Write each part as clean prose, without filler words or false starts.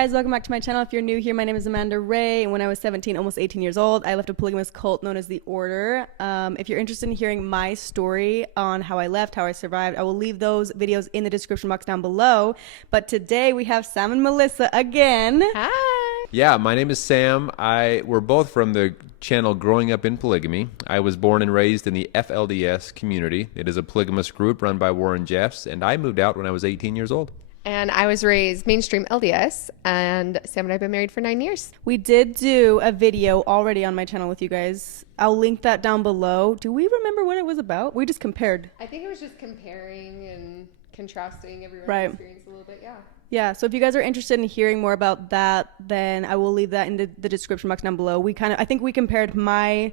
guys, welcome back to my channel. If you're new here, my name is Amanda Ray, and when I was 17, almost 18 years old, I left a polygamous cult known as the Order. If you're interested in hearing my story on how I left, how I survived, I will leave those videos in the description box down below. But today we have Sam and Melissa again. Hi. Yeah, my name is Sam. We're both from the channel Growing Up in Polygamy. I was born and raised in the FLDS community. It is a polygamous group run by Warren Jeffs, and I moved out when I was 18 years old. And I was raised mainstream LDS, and Sam and I have been married for 9 years. We did do a video already on my channel with you guys. I'll link that down below. Do we remember what it was about? We just compared. I think it was just comparing and contrasting everyone's Right. experience a little bit, yeah. Yeah, so if you guys are interested in hearing more about that, then I will leave that in the description box down below. I think we compared my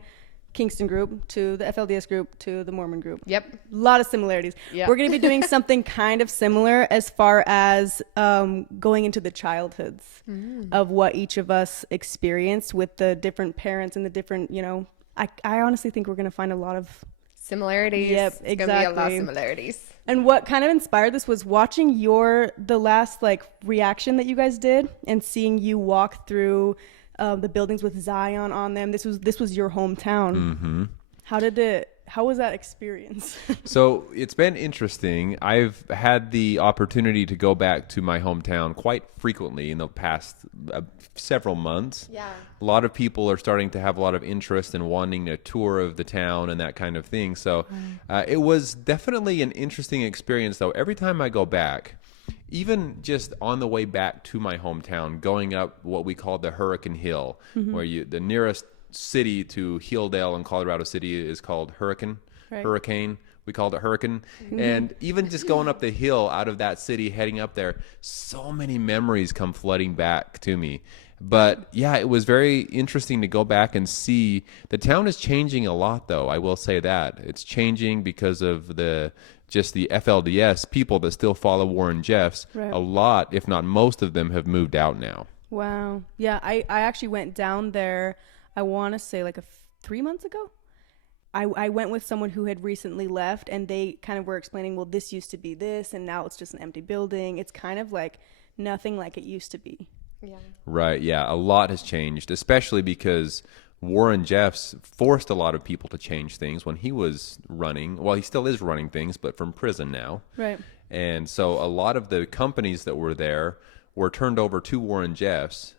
Kingston group to the FLDS group to the Mormon group. Yep. A lot of similarities. Yep. We're going to be doing something kind of similar as far as going into the childhoods of what each of us experienced with the different parents and the different, I honestly think we're going to find a lot of Similarities. Yep, It's gonna be a lot of exactly. similarities. And what kind of inspired this was watching the last reaction that you guys did and seeing you walk through the buildings with Zion on them. This was your hometown. Mm-hmm. How was that experience? So it's been interesting. I've had the opportunity to go back to my hometown quite frequently in the past several months. Yeah. A lot of people are starting to have a lot of interest in wanting a tour of the town and that kind of thing. So it was definitely an interesting experience, though. Every time I go back, even just on the way back to my hometown, going up what we call the Hurricane Hill, where the nearest city to Hildale in Colorado City is called Hurricane. We called it Hurricane. And even just going up the hill out of that city, heading up there, so many memories come flooding back to me. But yeah, it was very interesting to go back and see. The town is changing a lot, though. I will say that it's changing because of the FLDS people that still follow Warren Jeffs. Right. A lot, if not most of them, have moved out now. Wow. Yeah, I actually went down there, I want to say 3 months ago. I went with someone who had recently left, and they kind of were explaining, well, this used to be this, and now it's just an empty building. It's kind of like nothing like it used to be. Yeah. Right, yeah. A lot has changed, especially because Warren Jeffs forced a lot of people to change things when he was running. Well, he still is running things, but from prison now. Right. And so a lot of the companies that were there were turned over to Warren Jeffs,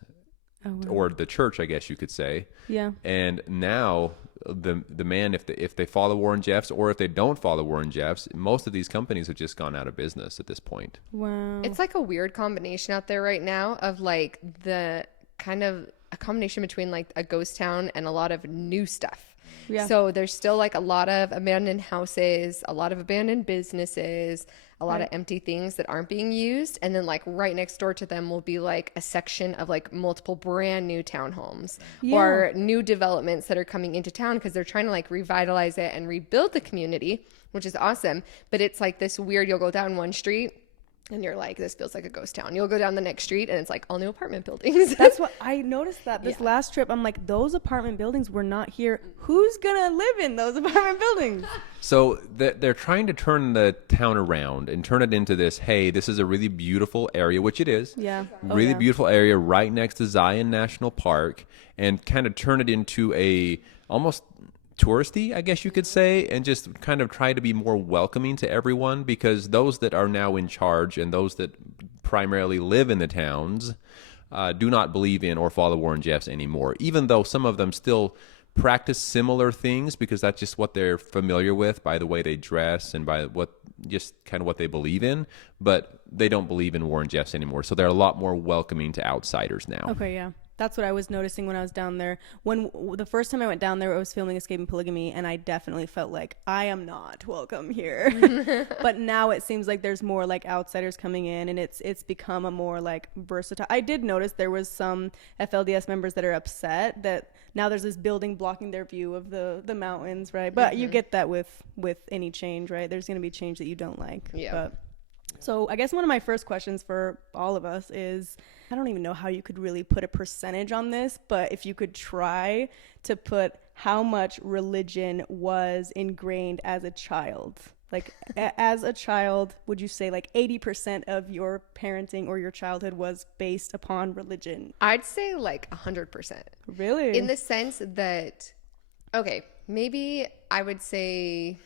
or the church, I guess you could say. Yeah. And now the man, if they follow Warren Jeffs or if they don't follow Warren Jeffs, most of these companies have just gone out of business at this point. Wow. It's like a weird combination out there right now of the kind of a combination between a ghost town and a lot of new stuff. Yeah. So there's still a lot of abandoned houses, a lot of abandoned businesses, a lot of empty things that aren't being used. And then right next door to them will be a section of multiple brand new townhomes or new developments that are coming into town because they're trying to revitalize it and rebuild the community, which is awesome. But it's this weird, you'll go down one street and you're this feels like a ghost town. You'll go down the next street and it's all new apartment buildings. That's what I noticed that this last trip. I'm like, those apartment buildings were not here. Who's going to live in those apartment buildings? So they're trying to turn the town around and turn it into this, hey, this is a really beautiful area, which it is. Yeah. Really beautiful area right next to Zion National Park, and kind of turn it into a almost touristy, I guess you could say, and just kind of try to be more welcoming to everyone, because those that are now in charge and those that primarily live in the towns do not believe in or follow Warren Jeffs anymore, even though some of them still practice similar things because that's just what they're familiar with by the way they dress and by what they believe in, but they don't believe in Warren Jeffs anymore. So they're a lot more welcoming to outsiders now. Okay, yeah. That's what I was noticing when I was down there. When the first time I went down there, I was filming Escaping Polygamy, and I definitely felt like I am not welcome here. But now it seems like there's more outsiders coming in, and it's become a more versatile. I did notice there was some FLDS members that are upset that now there's this building blocking their view of the mountains, right? But you get that with any change, right? There's going to be change that you don't like. Yeah. But, so I guess one of my first questions for all of us is, I don't even know how you could really put a percentage on this, but if you could try to put how much religion was ingrained as a child Like as a child, would you say like 80% of your parenting or your childhood was based upon religion? I'd say like 100%. Really? In the sense that, okay, maybe I would say,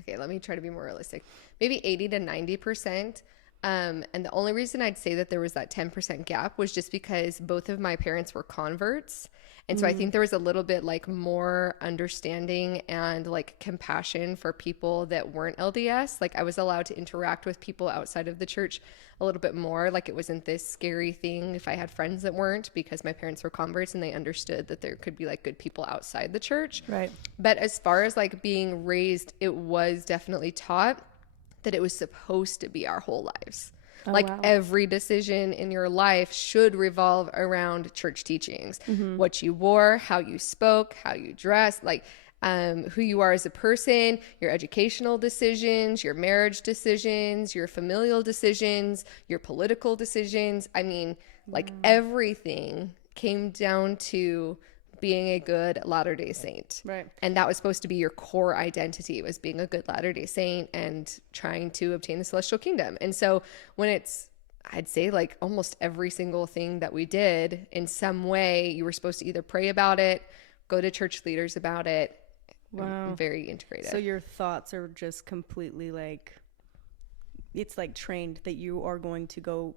okay, let me try to be more realistic. Maybe 80 to 90%. And the only reason I'd say that there was that 10% gap was just because both of my parents were converts. And so I think there was a little bit like more understanding and like compassion for people that weren't LDS. Like I was allowed to interact with people outside of the church a little bit more. Like it wasn't this scary thing if I had friends that weren't, because my parents were converts and they understood that there could be like good people outside the church. Right. But as far as like being raised, it was definitely taught that it was supposed to be our whole lives. Oh, like wow. every decision in your life should revolve around church teachings. What you wore, how you spoke, how you dressed, like who you are as a person, your educational decisions, your marriage decisions, your familial decisions, your political decisions. I mean, like everything came down to being a good Latter-day Saint. Right. And that was supposed to be your core identity, was being a good Latter-day Saint and trying to obtain the celestial kingdom. And so when it's, I'd say like almost every single thing that we did in some way, you were supposed to either pray about it, go to church leaders about it. Wow. Very integrated. So your thoughts are just completely like, it's like trained that you are going to go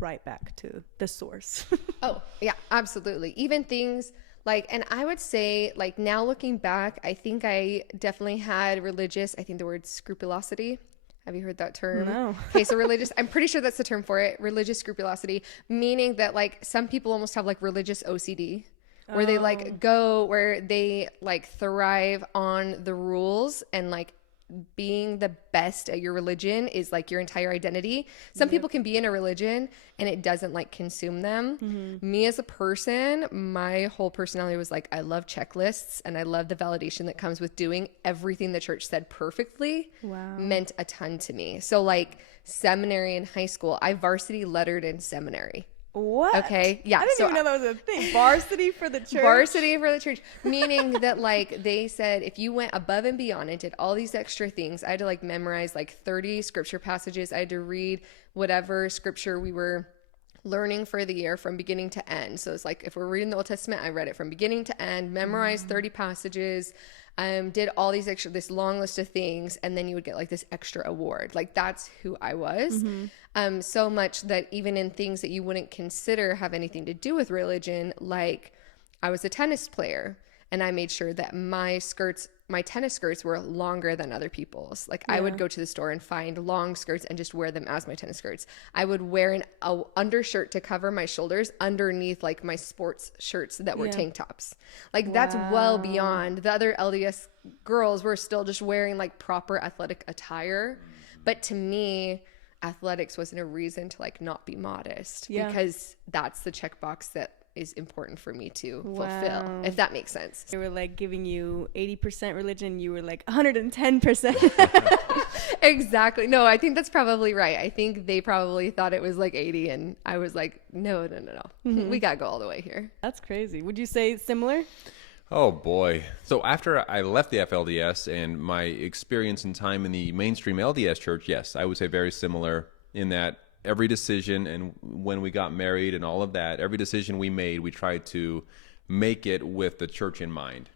right back to the source. Oh, yeah, absolutely. Even things like, and I would say like now looking back, I think I definitely had religious, I think the word scrupulosity. Have you heard that term? No. Okay, so religious, I'm pretty sure that's the term for it. Religious scrupulosity, meaning that like some people almost have like religious OCD, where they like go, where they like thrive on the rules, and like being the best at your religion is like your entire identity. Some people can be in a religion and it doesn't like consume them. Me as a person, my whole personality was like, I love checklists and I love the validation that comes with doing everything the church said perfectly. Wow. Meant a ton to me. So like seminary in high school, I varsity lettered in seminary. What? Okay. Yeah. I didn't even know that was a thing. Varsity for the church. Varsity for the church, meaning that like they said if you went above and beyond and did all these extra things, I had to like memorize like 30 scripture passages. I had to read whatever scripture we were learning for the year from beginning to end. So it's like if we're reading the Old Testament, I read it from beginning to end, memorized 30 passages, did all these extra, this long list of things, and then you would get like this extra award. Like that's who I was. So much that even in things that you wouldn't consider have anything to do with religion, like I was a tennis player and I made sure that my tennis skirts were longer than other people's. Like I would go to the store and find long skirts and just wear them as my tennis skirts. I would wear an undershirt to cover my shoulders underneath like my sports shirts that were tank tops. Like that's well beyond the other LDS girls were still just wearing like proper athletic attire. But to me, athletics wasn't a reason to like not be modest, because that's the checkbox that is important for me to fulfill, if that makes sense. They were like giving you 80% religion, you were like 110%. Exactly. No, I think that's probably right. I think they probably thought it was like 80 and I was like, no. We gotta go all the way here. That's crazy. Would you say similar? Oh boy. So after I left the FLDS and my experience and time in the mainstream LDS church, yes, I would say very similar in that every decision, and when we got married and all of that, every decision we made, we tried to make it with the church in mind.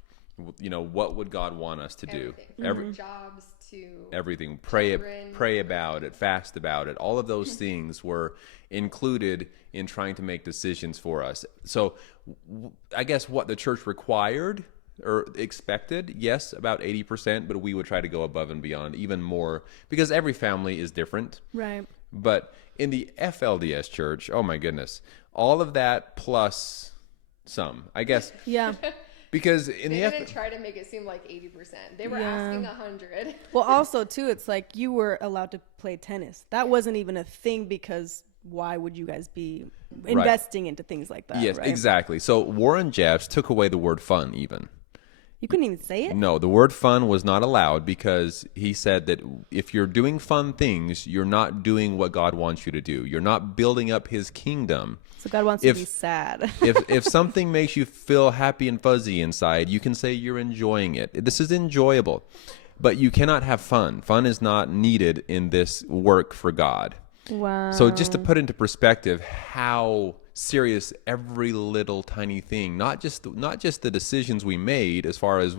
You know, what would God want us to do? Everything. From jobs to everything. children. Pray about it, fast about it. All of those things were included in trying to make decisions for us. So I guess what the church required or expected, yes, about 80%, but we would try to go above and beyond even more, because every family is different. Right. But in the FLDS church, oh my goodness, all of that plus some, I guess. Yeah. Because in They the didn't try to make it seem like 80%. They were asking 100. Well, also too, it's like you were allowed to play tennis. That wasn't even a thing, because why would you guys be investing into things like that? Yes, right? exactly. So Warren Jeffs took away the word fun even. You couldn't even say it? No, the word fun was not allowed, because he said that if you're doing fun things, you're not doing what God wants you to do. You're not building up his kingdom. So God wants you to be sad. if something makes you feel happy and fuzzy inside, you can say you're enjoying it. This is enjoyable. but you cannot have fun. Fun is not needed in this work for God. Wow. So just to put into perspective how serious every little tiny thing, not just the decisions we made as far as,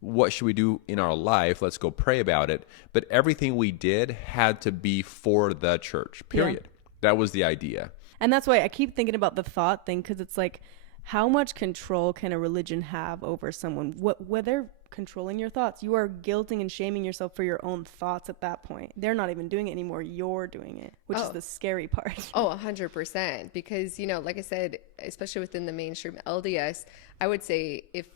what should we do in our life? Let's go pray about it. But everything we did had to be for the church, period. Yeah. That was the idea. And that's why I keep thinking about the thought thing, because it's like, how much control can a religion have over someone? Whether they're controlling your thoughts, you are guilting and shaming yourself for your own thoughts at that point. They're not even doing it anymore. You're doing it, which is the scary part. 100%. Because, like I said, especially within the mainstream LDS, I would say if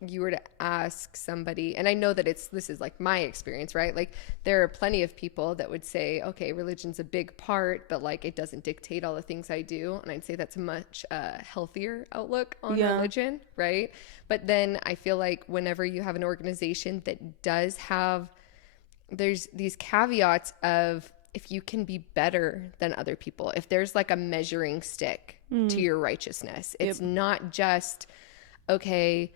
you were to ask somebody, and I know that this is like my experience, right? Like there are plenty of people that would say, okay, religion's a big part, but like it doesn't dictate all the things I do. And I'd say that's a much healthier outlook on religion, right? But then I feel like whenever you have an organization that does have, there's these caveats of if you can be better than other people, if there's like a measuring stick to your righteousness, it's not just, okay,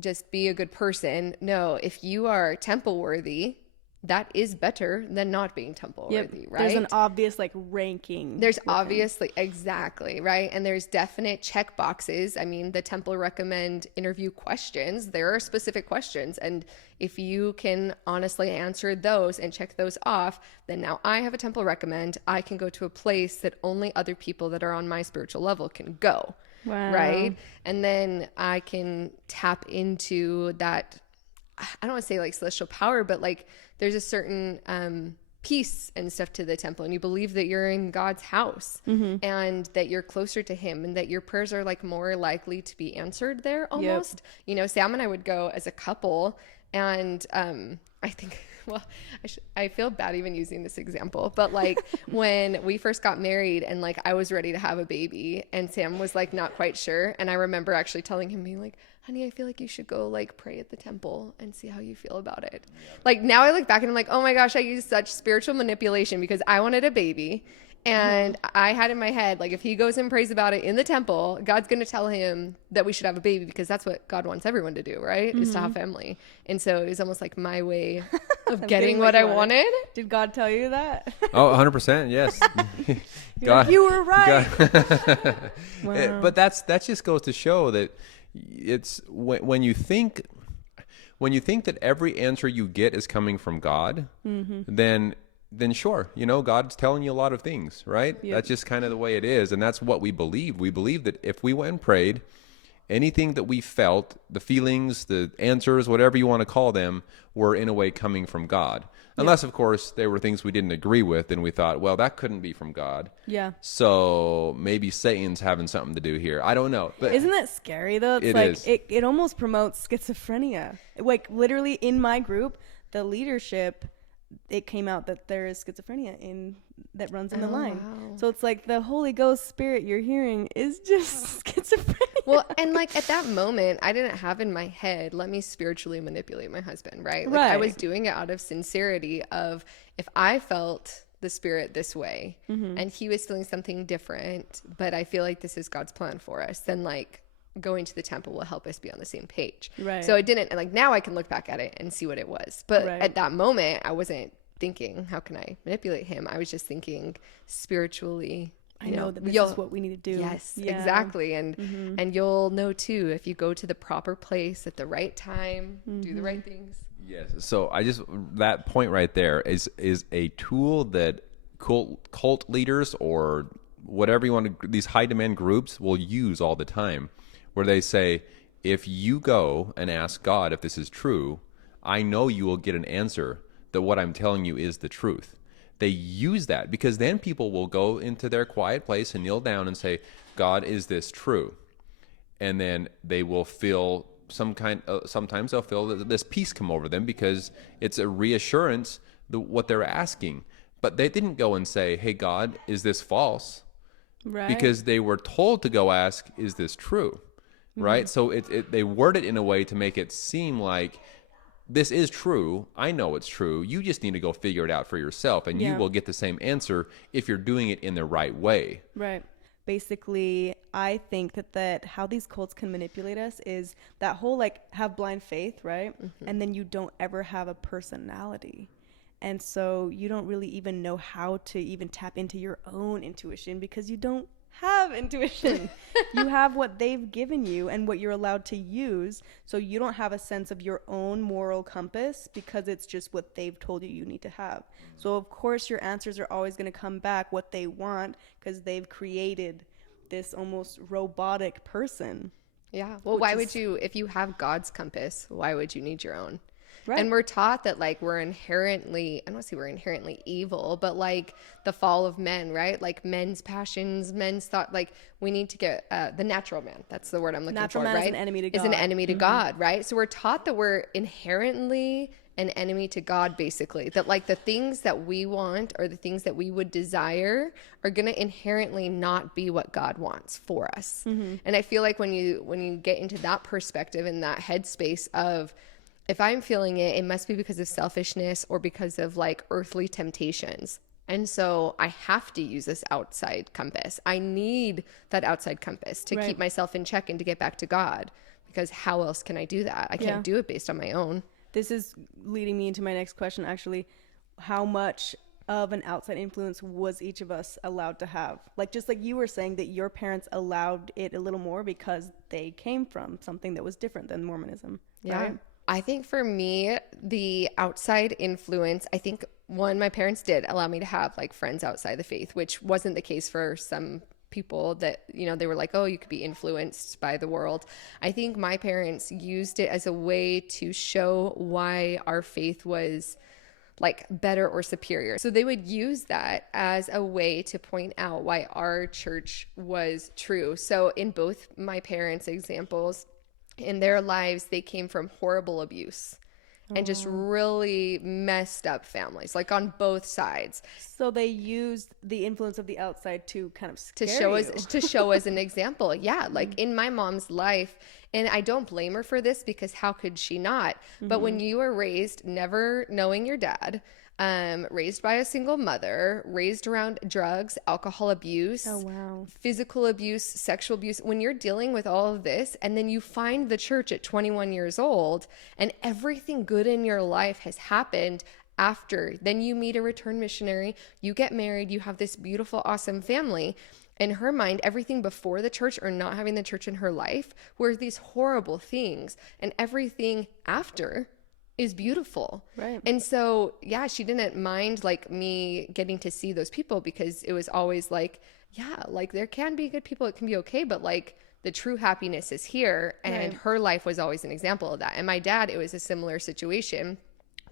just be a good person. No, if you are temple worthy, that is better than not being temple worthy, right? There's an obvious like ranking. There's obviously, exactly, right? And there's definite check boxes. I mean, the temple recommend interview questions. There are specific questions. And if you can honestly answer those and check those off, then now I have a temple recommend. I can go to a place that only other people that are on my spiritual level can go. Wow. Right. And then I can tap into that. I don't want to say like celestial power, but like there's a certain peace and stuff to the temple, and you believe that you're in God's house and that you're closer to him and that your prayers are like more likely to be answered there almost. Sam and I would go as a couple, and I think, well, I feel bad even using this example, but like when we first got married and like I was ready to have a baby and Sam was like not quite sure, and I remember actually telling him, being like, honey, I feel like you should go like pray at the temple and see how you feel about it. Like now I look back and I'm like, oh my gosh, I used such spiritual manipulation because I wanted a baby. And I had in my head, like, if he goes and prays about it in the temple, God's going to tell him that we should have a baby because that's what God wants everyone to do, right? Is to have family. And so it was almost like my way of getting what I wanted. Did God tell you that? Oh, 100%. Yes. God, like, you were right. Wow. But that just goes to show that it's when you think that every answer you get is coming from God, then sure, God's telling you a lot of things, right? Yep. That's just kind of the way it is. And that's what we believe. We believe that if we went and prayed, anything that we felt, the feelings, the answers, whatever you want to call them, were in a way coming from God. Unless, of course, there were things we didn't agree with, and we thought, well, that couldn't be from God. Yeah. So maybe Satan's having something to do here. I don't know. But isn't that scary, though? It's it almost promotes schizophrenia. Like, literally, in my group, the leadership, it came out that there is schizophrenia that runs in the line. Wow. So it's like the Holy Ghost spirit you're hearing is just schizophrenia. Well, and like at that moment, I didn't have in my head, let me spiritually manipulate my husband, right? Like I was doing it out of sincerity of, if I felt the spirit this way and he was feeling something different, but I feel like this is God's plan for us, then like going to the temple will help us be on the same page. Right. So it didn't, and like now I can look back at it and see what it was. But at that moment, I wasn't thinking, how can I manipulate him? I was just thinking spiritually, I know that this is what we need to do. Yes, exactly. And you'll know too, if you go to the proper place at the right time, do the right things. Yes. So that point right there is a tool that cult leaders or whatever you want to, these high demand groups will use all the time, where they say, if you go and ask God if this is true, I know you will get an answer that what I'm telling you is the truth. They use that because then people will go into their quiet place and kneel down and say, God, is this true? And then they will feel sometimes they'll feel this peace come over them because it's a reassurance what they're asking. But they didn't go and say, hey, God, is this false? Right. Because they were told to go ask, is this true? Right? So they word it in a way to make it seem like this is true. I know it's true. You just need to go figure it out for yourself, and you will get the same answer if you're doing it in the right way. Right. Basically, I think that how these cults can manipulate us is that whole like have blind faith, right? And then you don't ever have a personality. And so you don't really even know how to even tap into your own intuition because you don't have intuition. You have what they've given you and what you're allowed to use. So you don't have a sense of your own moral compass because it's just what they've told you need to have. So of course your answers are always going to come back what they want because they've created this almost robotic person. Yeah. Well, why would you, if you have God's compass, why would you need your own? Right. And we're taught that like we're inherently, I don't say we're inherently evil, but like the fall of men, right? Like men's passions, men's thought, like we need to get the natural man. That's the word I'm looking Natural for, man right? is an enemy to God. Is an enemy to God, right? So we're taught that we're inherently an enemy to God, basically. That like the things that we want or the things that we would desire are going to inherently not be what God wants for us. And I feel like when you get into that perspective and that headspace of, if I'm feeling it, it must be because of selfishness or because of like earthly temptations. And so I have to use this outside compass. I need that outside compass to keep myself in check and to get back to God, because how else can I do that? I can't do it based on my own. This is leading me into my next question, actually. How much of an outside influence was each of us allowed to have? Like, just like you were saying that your parents allowed it a little more because they came from something that was different than Mormonism. Yeah. Right? I think for me, the outside influence, I think one, my parents did allow me to have like friends outside the faith, which wasn't the case for some people that, you know, they were like, oh, you could be influenced by the world. I think my parents used it as a way to show why our faith was like better or superior. So they would use that as a way to point out why our church was true. So in both my parents' examples, in their lives, they came from horrible abuse and just really messed up families, like on both sides. So they used the influence of the outside to kind of scare to show us an example. Yeah, like in my mom's life, and I don't blame her for this because how could she not? But when you were raised never knowing your dad, raised by a single mother, raised around drugs, alcohol abuse, physical abuse, sexual abuse, when you're dealing with all of this and then you find the church at 21 years old and everything good in your life has happened after, then you meet a return missionary, you get married, you have this beautiful, awesome family. In her mind, everything before the church or not having the church in her life were these horrible things, and everything after is beautiful. Right. And so, yeah, she didn't mind like me getting to see those people because it was always like, yeah, like there can be good people. It can be okay. But like the true happiness is here. And her life was always an example of that. And my dad, it was a similar situation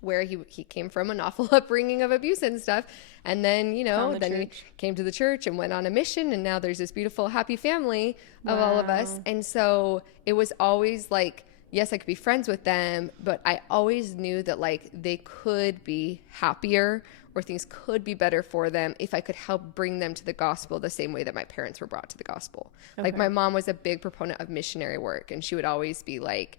where he came from an awful upbringing of abuse and stuff. And then, you know, then he came to the church and went on a mission. And now there's this beautiful, happy family of all of us. And so it was always like, yes, I could be friends with them, but I always knew that like they could be happier or things could be better for them if I could help bring them to the gospel the same way that my parents were brought to the gospel. Like my mom was a big proponent of missionary work, and she would always be like,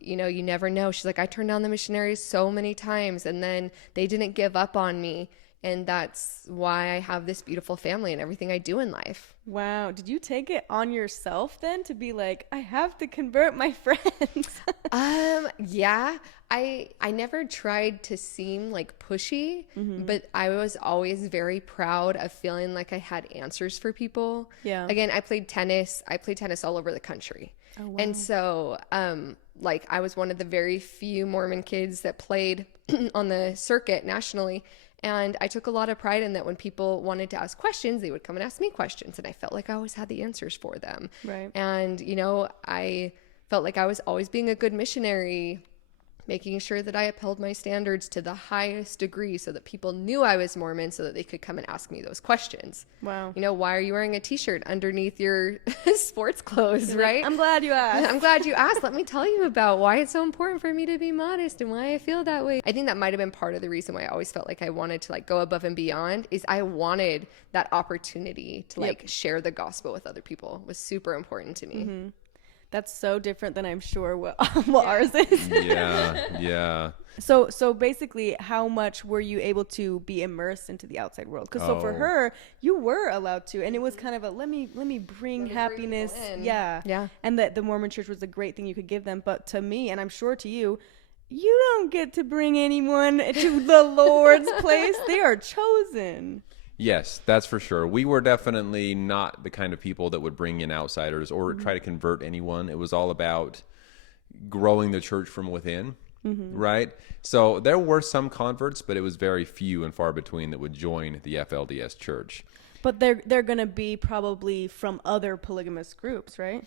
you know, you never know. She's like, I turned down the missionaries so many times and then they didn't give up on me. And that's why I have this beautiful family and everything I do in life. Wow. Did you take it on yourself then to be like, I have to convert my friends? Yeah. I never tried to seem like pushy, but I was always very proud of feeling like I had answers for people. Yeah. Again, I played tennis. I played tennis all over the country. Oh, wow. And so, like I was one of the very few Mormon kids that played on the circuit nationally. And I took a lot of pride in that. When people wanted to ask questions, they would come and ask me questions. And I felt like I always had the answers for them. Right. And, you know, I felt like I was always being a good missionary, making sure that I upheld my standards to the highest degree so that people knew I was Mormon so that they could come and ask me those questions. Wow. You know, why are you wearing a t-shirt underneath your sports clothes, right? I'm glad you asked. I'm glad you asked. Let me tell you about why it's so important for me to be modest and why I feel that way. I think that might have been part of the reason why I always felt like I wanted to like go above and beyond, is I wanted that opportunity to like share the gospel with other people. It was super important to me. That's so different than I'm sure what ours is. Yeah. So basically, how much were you able to be immersed into the outside world? Because so for her, you were allowed to, and it was kind of a let me bring happiness. Yeah. And that the Mormon Church was a great thing you could give them. But to me, and I'm sure to you, you don't get to bring anyone to the Lord's place. They are chosen. Yes, that's for sure. We were definitely not the kind of people that would bring in outsiders or try to convert anyone. It was all about growing the church from within, right? So there were some converts, but it was very few and far between that would join the FLDS church. But they're going to be probably from other polygamous groups, right?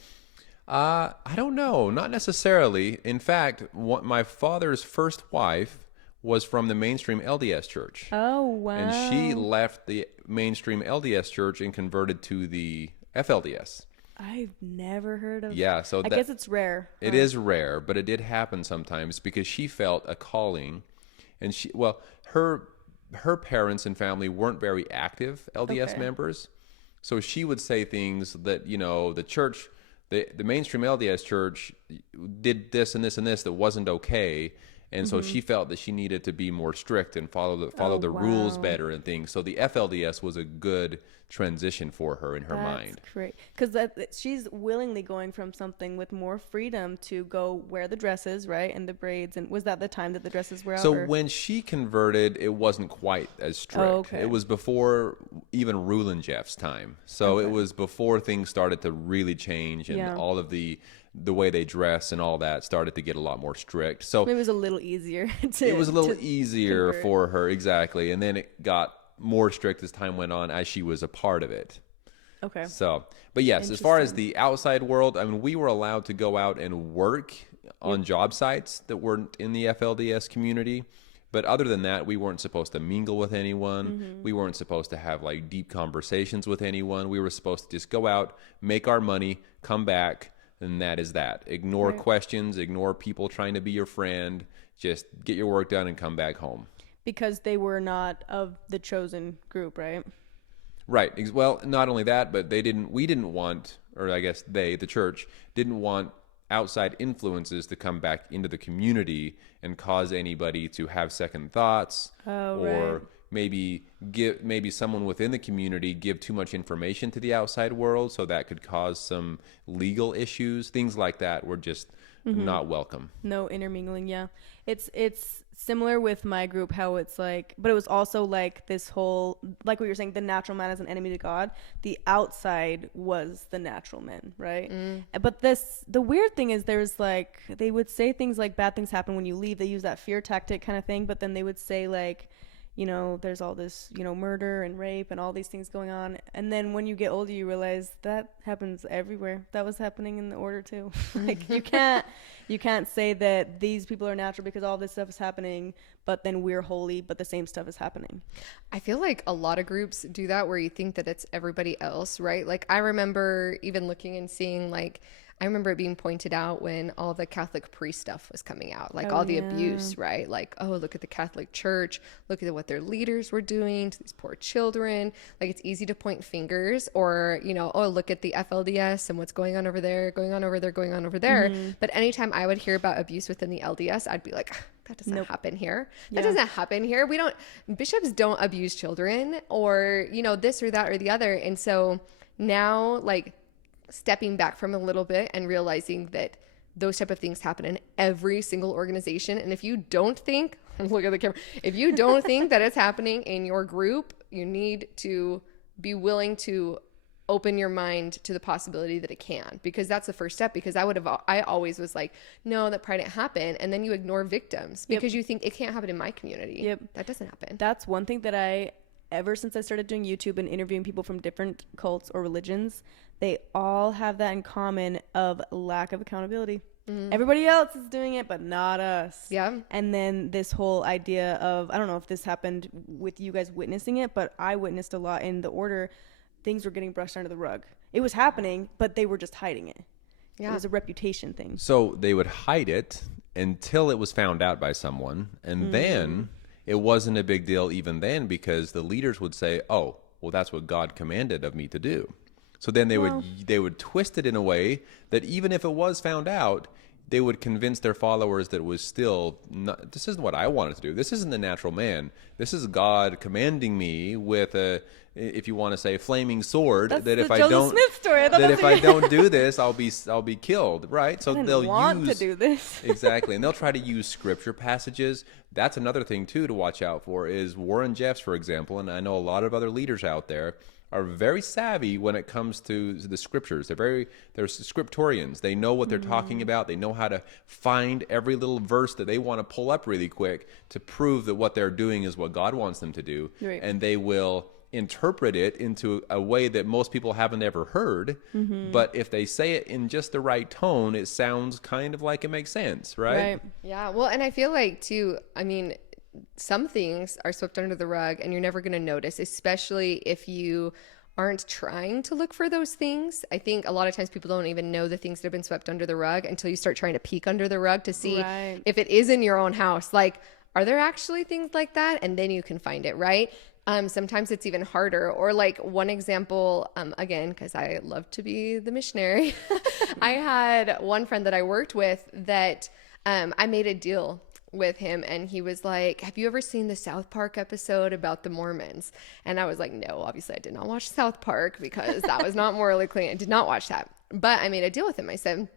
I don't know. Not necessarily. In fact, my father's first wife was from the mainstream LDS church. Oh, wow. And she left the mainstream LDS church and converted to the FLDS. I've never heard of. Yeah, so I guess it's rare. It is rare, but it did happen sometimes because she felt a calling, and her parents and family weren't very active LDS members, so she would say things that the church, the mainstream LDS church did this and this and this that wasn't okay. And so she felt that she needed to be more strict and follow the rules better and things. So the FLDS was a good transition for her in her mind. That's great. Because she's willingly going from something with more freedom to go wear the dresses, right? And the braids. And was that the time that the dresses were out? So when she converted, it wasn't quite as strict. Oh, okay. It was before even Rule and Jeff's time. So it was before things started to really change and all of the way they dress and all that started to get a lot more strict. So it was a little easier easier convert. for her, exactly. And then it got more strict as time went on as she was a part of it. Okay. So, but yes, as far as the outside world, I mean, we were allowed to go out and work on job sites that weren't in the FLDS community. But other than that, we weren't supposed to mingle with anyone. We weren't supposed to have like deep conversations with anyone. We were supposed to just go out, make our money, come back, and that is that. Ignore questions, ignore people trying to be your friend. Just get your work done and come back home. Because they were not of the chosen group, right? Right. Well, not only that, but we didn't want, or I guess the church, didn't want outside influences to come back into the community and cause anybody to have second thoughts maybe someone within the community give too much information to the outside world, so that could cause some legal issues. Things like that were just not welcome. No intermingling. Yeah, it's similar with my group, how it's like, but it was also like this whole, like what you're saying, the natural man is an enemy to God. The outside was the natural man, right? But the weird thing is, there's like, they would say things like bad things happen when you leave. They use that fear tactic kind of thing, but then they would say like, there's all this, murder and rape and all these things going on. And then when you get older, you realize that happens everywhere. That was happening in the order too. Like you can't say that these people are natural because all this stuff is happening, but then we're holy, but the same stuff is happening. I feel like a lot of groups do that, where you think that it's everybody else, right? Like I remember even looking and seeing, I remember it being pointed out when all the Catholic priest stuff was coming out, all the abuse, right? Like, oh, look at the Catholic Church, look at what their leaders were doing to these poor children. Like, it's easy to point fingers, or, oh, look at the FLDS and what's going on over there, going on over there, going on over there. But anytime I would hear about abuse within the LDS, I'd be like, that doesn't happen here. That doesn't happen here. Bishops don't abuse children, or, this or that or the other. And so now, stepping back from a little bit and realizing that those type of things happen in every single organization. And if you don't think, look at the camera, if you don't think that it's happening in your group, you need to be willing to open your mind to the possibility that it can, because that's the first step. Because I always was like, no, that probably didn't happen. And then you ignore victims because you think it can't happen in my community. That doesn't happen. That's one thing that ever since I started doing YouTube and interviewing people from different cults or religions, they all have that in common of lack of accountability. Everybody else is doing it, but not us. Yeah. And then this whole idea of, I don't know if this happened with you guys witnessing it, but I witnessed a lot in the order. Things were getting brushed under the rug. It was happening, but they were just hiding it. Yeah. It was a reputation thing. So they would hide it until it was found out by someone. And then it wasn't a big deal even then, because the leaders would say, oh, well, that's what God commanded of me to do. So then they would twist it in a way that even if it was found out, they would convince their followers that it was still not, this isn't what I wanted to do. This isn't the natural man. This is God commanding me with a, if you want to say, flaming sword. That's that the if I Joseph don't, Smith story. that if I don't do this, I'll be killed. Right? So they'll want use to do this. exactly, and they'll try to use scripture passages. That's another thing too to watch out for. Is Warren Jeffs, for example, and I know a lot of other leaders out there are very savvy when it comes to the scriptures. They're scriptorians. They know what they're talking about. They know how to find every little verse that they want to pull up really quick to prove that what they're doing is what God wants them to do. Right. And they will interpret it into a way that most people haven't ever heard. But if they say it in just the right tone, it sounds kind of like it makes sense, right? Yeah. Well, and I feel like too, I mean, some things are swept under the rug and you're never going to notice, especially if you aren't trying to look for those things. I think a lot of times people don't even know the things that have been swept under the rug until you start trying to peek under the rug to see if it is in your own house. Like, are there actually things like that? And then you can find it, right? Sometimes it's even harder. Or like one example, again, because I love to be the missionary. I had one friend that I worked with that I made a deal with him, and he was like, have you ever seen the South Park episode about the Mormons? And I was like, no, obviously I did not watch South Park because that was not morally clean. I did not watch that. But I made a deal with him. I said,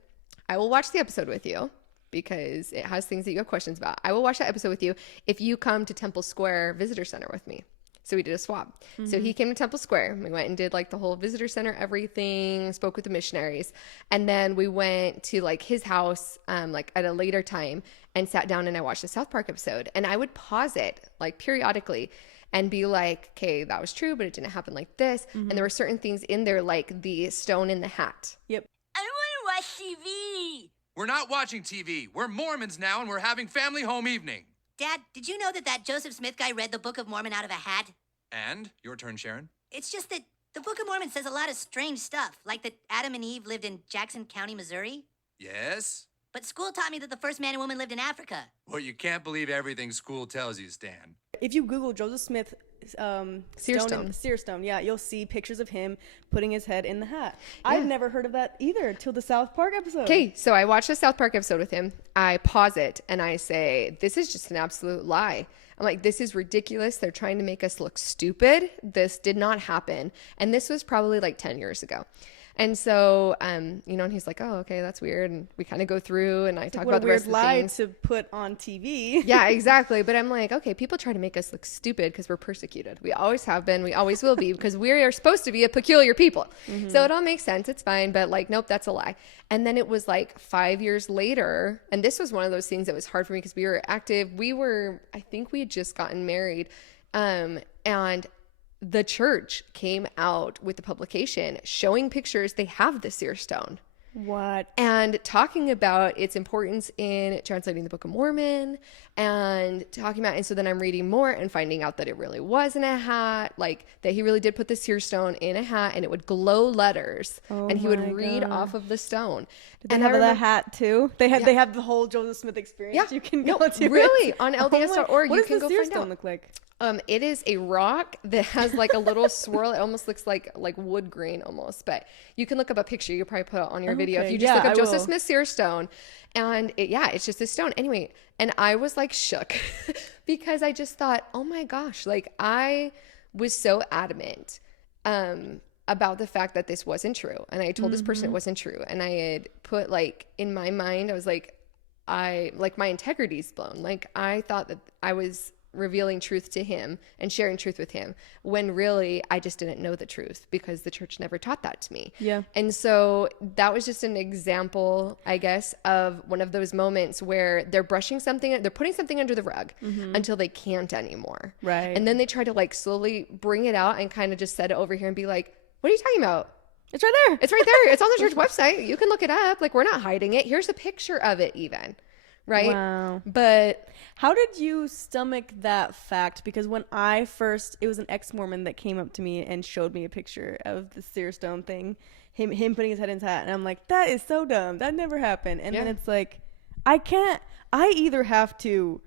I will watch the episode with you because it has things that you have questions about. I will watch that episode with you if you come to Temple Square Visitor Center with me. So we did a swap. So he came to Temple Square. We went and did like the whole visitor center, everything, spoke with the missionaries. And then we went to like his house like at a later time and sat down and I watched the South Park episode. And I would pause it like periodically and be like, okay, that was true, but it didn't happen like this. And there were certain things in there like the stone in the hat. Yep. I want to watch TV. We're not watching TV. We're Mormons now and we're having family home evening. Dad, did you know that Joseph Smith guy read the Book of Mormon out of a hat? And your turn, Sharon. It's just that the Book of Mormon says a lot of strange stuff, like that Adam and Eve lived in Jackson County, Missouri. Yes? But school taught me that the first man and woman lived in Africa. Well, you can't believe everything school tells you, Stan. If you Google Joseph Smith seer stone, yeah, you'll see pictures of him putting his head in the hat. I've never heard of that either till the South Park episode. Okay, so I watched the South Park episode with him. I pause it and I say, this is just an absolute lie. I'm like, this is ridiculous. They're trying to make us look stupid. This did not happen. And this was probably like 10 years ago. And so, you know, and he's like, oh, okay, that's weird. And we kind of go through and I talk about the rest of the things. To put on TV. Yeah, exactly. But I'm like, okay, people try to make us look stupid because we're persecuted. We always have been. We always will be because we are supposed to be a peculiar people. So it all makes sense. It's fine. But like, nope, that's a lie. And then it was like 5 years later. And this was one of those things that was hard for me because we were active. I think we had just gotten married. And the church came out with the publication showing pictures. They have the seer stone. What? And talking about its importance in translating the Book of Mormon and talking about, and so then I'm reading more and finding out that it really wasn't a hat, like that he really did put the seer stone in a hat and it would glow letters and he would read off of the stone. Did they have that hat too? They have the whole Joseph Smith experience. Yeah. You can go to really it. on LDS.org. What You does can the go seer find stone out. look like? It is a rock that has like a little swirl. It almost looks like wood grain almost, but you can look up a picture. You probably put it on your video. If you just look up Joseph Smith seer stone and it's just a stone. Anyway, and I was like shook because I just thought, oh my gosh, like I was so adamant, about the fact that this wasn't true. And I told this person it wasn't true. And I had put like in my mind, I was like, my integrity's blown. Like I thought that I was revealing truth to him and sharing truth with him when really I just didn't know the truth because the church never taught that to me. Yeah. And so that was just an example, I guess, of one of those moments where they're putting something under the rug until they can't anymore. Right. And then they try to like slowly bring it out and kind of just set it over here and be like, what are you talking about? It's right there. It's right there. It's on the church website. You can look it up. Like we're not hiding it. Here's a picture of it even. Right. Wow. But how did you stomach that fact? Because when it was an ex-Mormon that came up to me and showed me a picture of the seer stone thing, him putting his head in his hat. And I'm like, that is so dumb. That never happened. And then it's like, I either have to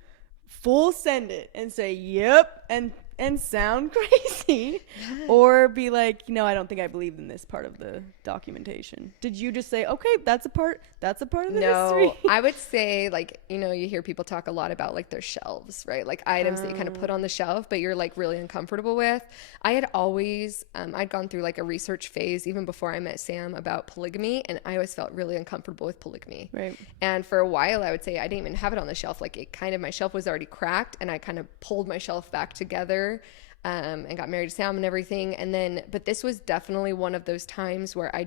full send it and say, yep, and and sound crazy, or be like, I don't think I believe in this part of the documentation. Did you just say, okay, that's a part of the history? No, I would say, like, you hear people talk a lot about like their shelves, right? Like items that you kind of put on the shelf, but you're like really uncomfortable with. I had always, I'd gone through like a research phase even before I met Sam about polygamy, and I always felt really uncomfortable with polygamy. Right. And for a while, I would say I didn't even have it on the shelf. Like my shelf was already cracked, and I kind of pulled my shelf back together and got married to Sam and everything. And then, but this was definitely one of those times where I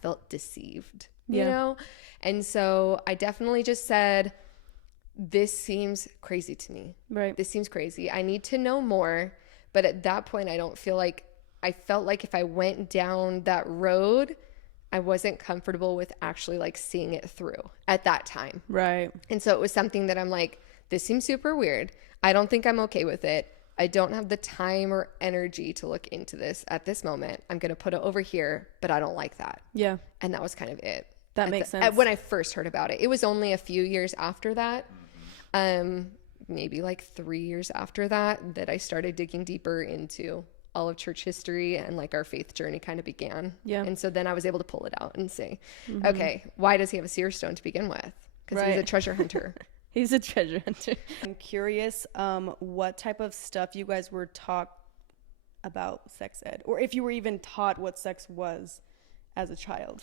felt deceived, you know? And so I definitely just said, this seems crazy to me. Right. This seems crazy. I need to know more. But at that point, I felt like if I went down that road, I wasn't comfortable with actually like seeing it through at that time. Right. And so it was something that I'm like, this seems super weird. I don't think I'm okay with it. I don't have the time or energy to look into this at this moment. I'm going to put it over here, but I don't like that. Yeah. And that was kind of it. That makes sense. When I first heard about it, it was only a few years after that, maybe like 3 years after that I started digging deeper into all of church history, and like our faith journey kind of began. Yeah. And so then I was able to pull it out and say, okay, why does he have a seer stone to begin with? Because he's a treasure hunter. He's a treasure hunter. I'm curious what type of stuff you guys were taught about sex ed, or if you were even taught what sex was as a child.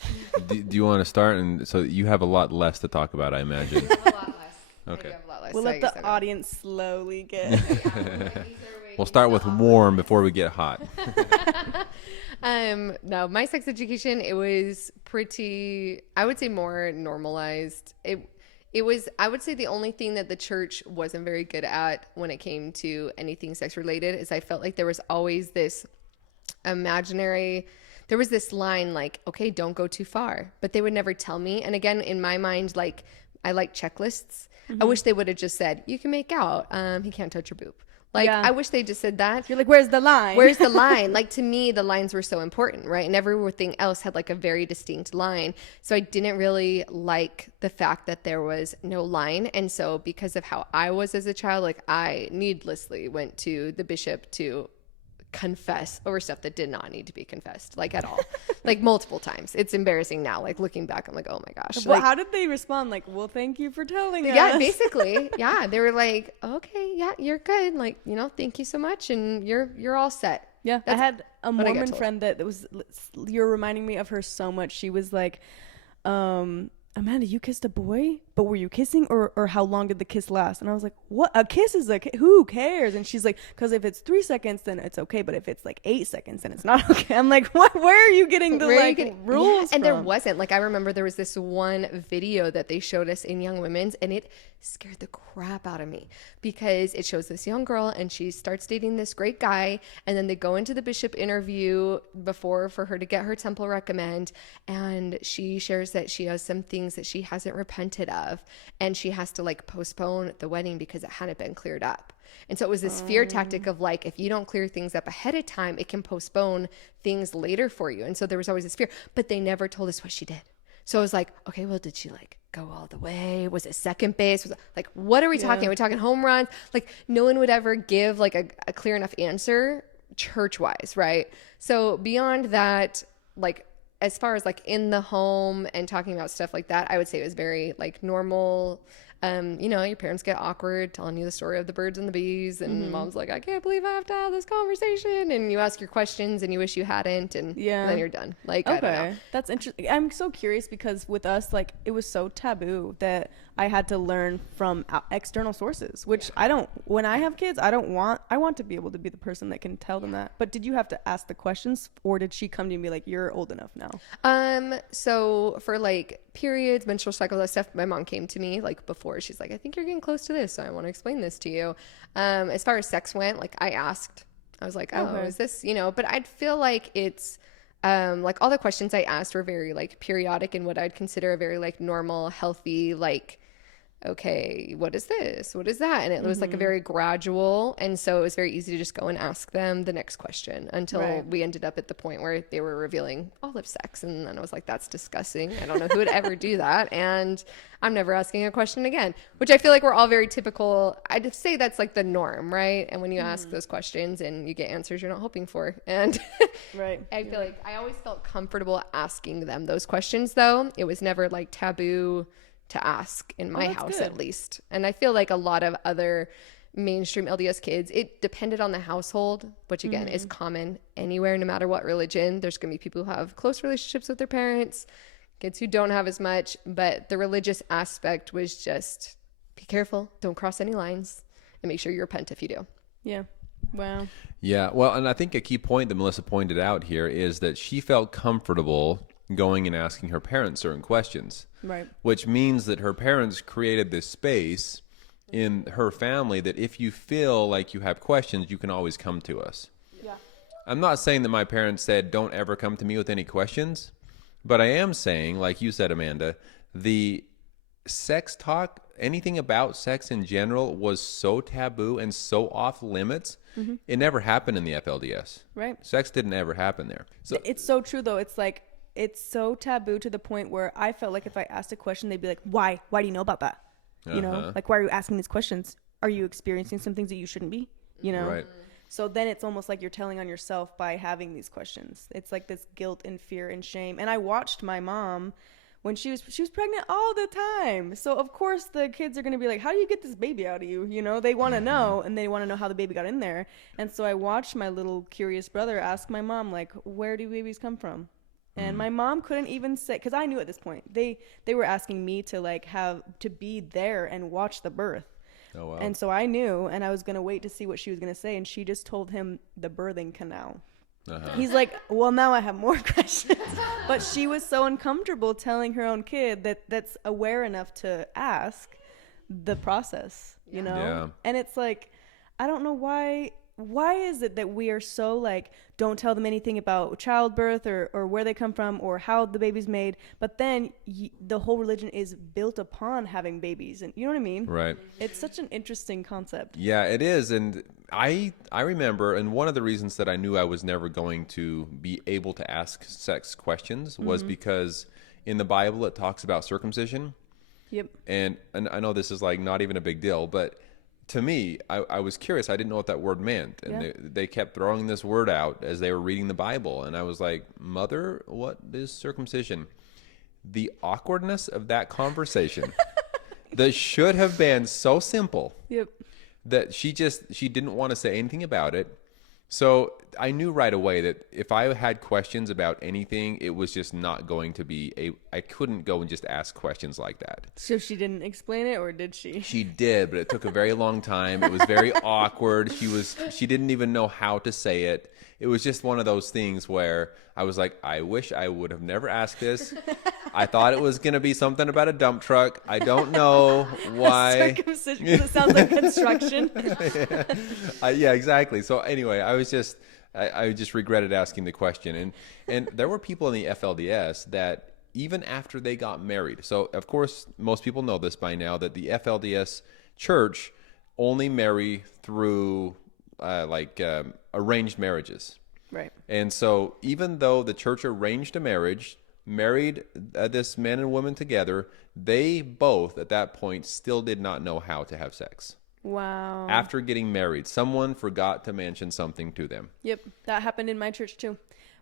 Do you want to start? And so you have a lot less to talk about, I imagine. A lot less. Okay. We'll let the audience slowly get. We'll start with warm before we get hot. No, my sex education, it was pretty, I would say, more normalized. It was, I would say, the only thing that the church wasn't very good at when it came to anything sex related is I felt like there was always this there was this line like, okay, don't go too far, but they would never tell me. And again, in my mind, like, I like checklists. I wish they would have just said, you can make out. He can't touch your boob. Like, I wish they just said that. You're like, where's the line? Where's the line? Like, to me, the lines were so important, right? And everything else had like a very distinct line. So I didn't really like the fact that there was no line. And so because of how I was as a child, like, I needlessly went to the bishop to confess over stuff that did not need to be confessed, like, at all. Like, multiple times. It's embarrassing now. Like, looking back, I'm like, oh my gosh. Well, like, how did they respond? Like, well, thank you for telling us. Yeah, basically. Yeah, they were like, okay, yeah, you're good. Like, thank you so much, and you're all set. Yeah, I had a Mormon friend that was. You're reminding me of her so much. She was like, Amanda, you kissed a boy, but were you kissing, or how long did the kiss last? And I was like, what? A kiss is who cares? And she's like, because if it's 3 seconds, then it's okay, but if it's like 8 seconds, then it's not okay. I'm like, what? Where are you getting the rules? Yeah. And there wasn't. Like, I remember there was this one video that they showed us in Young Women's, and it scared the crap out of me because it shows this young girl and she starts dating this great guy, and then they go into the bishop interview for her to get her temple recommend, and she shares that she has some things that she hasn't repented of, and she has to like postpone the wedding because it hadn't been cleared up. And so it was this fear tactic of like, if you don't clear things up ahead of time, it can postpone things later for you. And so there was always this fear, but they never told us what she did. So I was like, okay, well, did she like go all the way? Was it second base? Was it, like, what are we talking? Are we talking home runs? Like, no one would ever give like a clear enough answer church wise, right? So beyond that, like, as far as like in the home and talking about stuff like that, I would say it was very like normal. Your parents get awkward telling you the story of the birds and the bees, and mom's like, I can't believe I have to have this conversation, and you ask your questions and you wish you hadn't, and then you're done. Like, okay, I don't know. That's interesting. I'm so curious because with us, like, it was so taboo that I had to learn from external sources, which I don't. When I have kids, I want to be able to be the person that can tell them that. But did you have to ask the questions, or did she come to you and be like, you're old enough now? So for like periods, menstrual cycle, that stuff, my mom came to me like before. She's like, I think you're getting close to this, so I want to explain this to you. As far as sex went, like, I asked, I was like, oh, is this, but I'd feel like it's like all the questions I asked were very like periodic in what I'd consider a very like normal, healthy, like okay, what is this? What is that? And it was like a very gradual. And so it was very easy to just go and ask them the next question until we ended up at the point where they were revealing all of sex. And then I was like, that's disgusting. I don't know who would ever do that. And I'm never asking a question again, which I feel like we're all very typical. I'd say that's like the norm, right? And when you ask those questions and you get answers you're not hoping for. And I feel like I always felt comfortable asking them those questions, though. It was never like taboo to ask in my house, at least. And I feel like a lot of other mainstream LDS kids, it depended on the household, which again is common anywhere, no matter what religion. There's going to be people who have close relationships with their parents, kids who don't have as much, but the religious aspect was just be careful, don't cross any lines, and make sure you repent if you do. Yeah. Wow. Yeah. Well, and I think a key point that Melissa pointed out here is that she felt comfortable going and asking her parents certain questions. Right. Which means that her parents created this space in her family that if you feel like you have questions, you can always come to us. Yeah. I'm not saying that my parents said, don't ever come to me with any questions, but I am saying, like you said, Amanda, the sex talk, anything about sex in general was so taboo and so off limits. It never happened in the FLDS. Right. Sex didn't ever happen there. So it's so true, though. It's like, it's so taboo to the point where I felt like if I asked a question, they'd be like, why? Why do you know about that? You know, like, why are you asking these questions? Are you experiencing some things that you shouldn't be? You know? Right. So then it's almost like you're telling on yourself by having these questions. It's like this guilt and fear and shame. And I watched my mom when she was pregnant all the time. So of course the kids are going to be like, how do you get this baby out of you? You know, they want to know, and they want to know how the baby got in there. And so I watched my little curious brother ask my mom, like, where do babies come from? And my mom couldn't even say, because I knew at this point, they were asking me to like have to be there and watch the birth. Oh, wow. And so I knew, and I was going to wait to see what she was going to say. And she just told him the birthing canal. He's like, well, now I have more questions. But she was so uncomfortable telling her own kid that's aware enough to ask the process, you know? Yeah. And it's like, I don't know why is it that we are so like, don't tell them anything about childbirth or where they come from or how the baby's made, but then the whole religion is built upon having babies, and you know what I mean? Right. It's such an interesting concept. Yeah, it is. And I remember, and one of the reasons that I knew I was never going to be able to ask sex questions was because in the Bible it talks about circumcision. Yep. And I know this is like not even a big deal, but to me, I was curious. I didn't know what that word meant. And they kept throwing this word out as they were reading the Bible. And I was like, Mother, what is circumcision? The awkwardness of that conversation that should have been so simple. Yep. That she didn't want to say anything about it. So I knew right away that if I had questions about anything, it was just not going to be I couldn't go and just ask questions like that. So she didn't explain it, or did she? She did, but it took a very long time. It was very awkward. She didn't even know how to say it. It was just one of those things where I was like, I wish I would have never asked this. I thought it was going to be something about a dump truck. I don't know why. Circumcision, it sounds like construction. Yeah, exactly. So anyway, I just regretted asking the question. And there were people in the FLDS that even after they got married. So of course, most people know this by now, that the FLDS church only marry through arranged marriages. Right. And so even though the church arranged a marriage, married this man and woman together, they both at that point still did not know how to have sex. Wow. After getting married, someone forgot to mention something to them. Yep, that happened in my church too.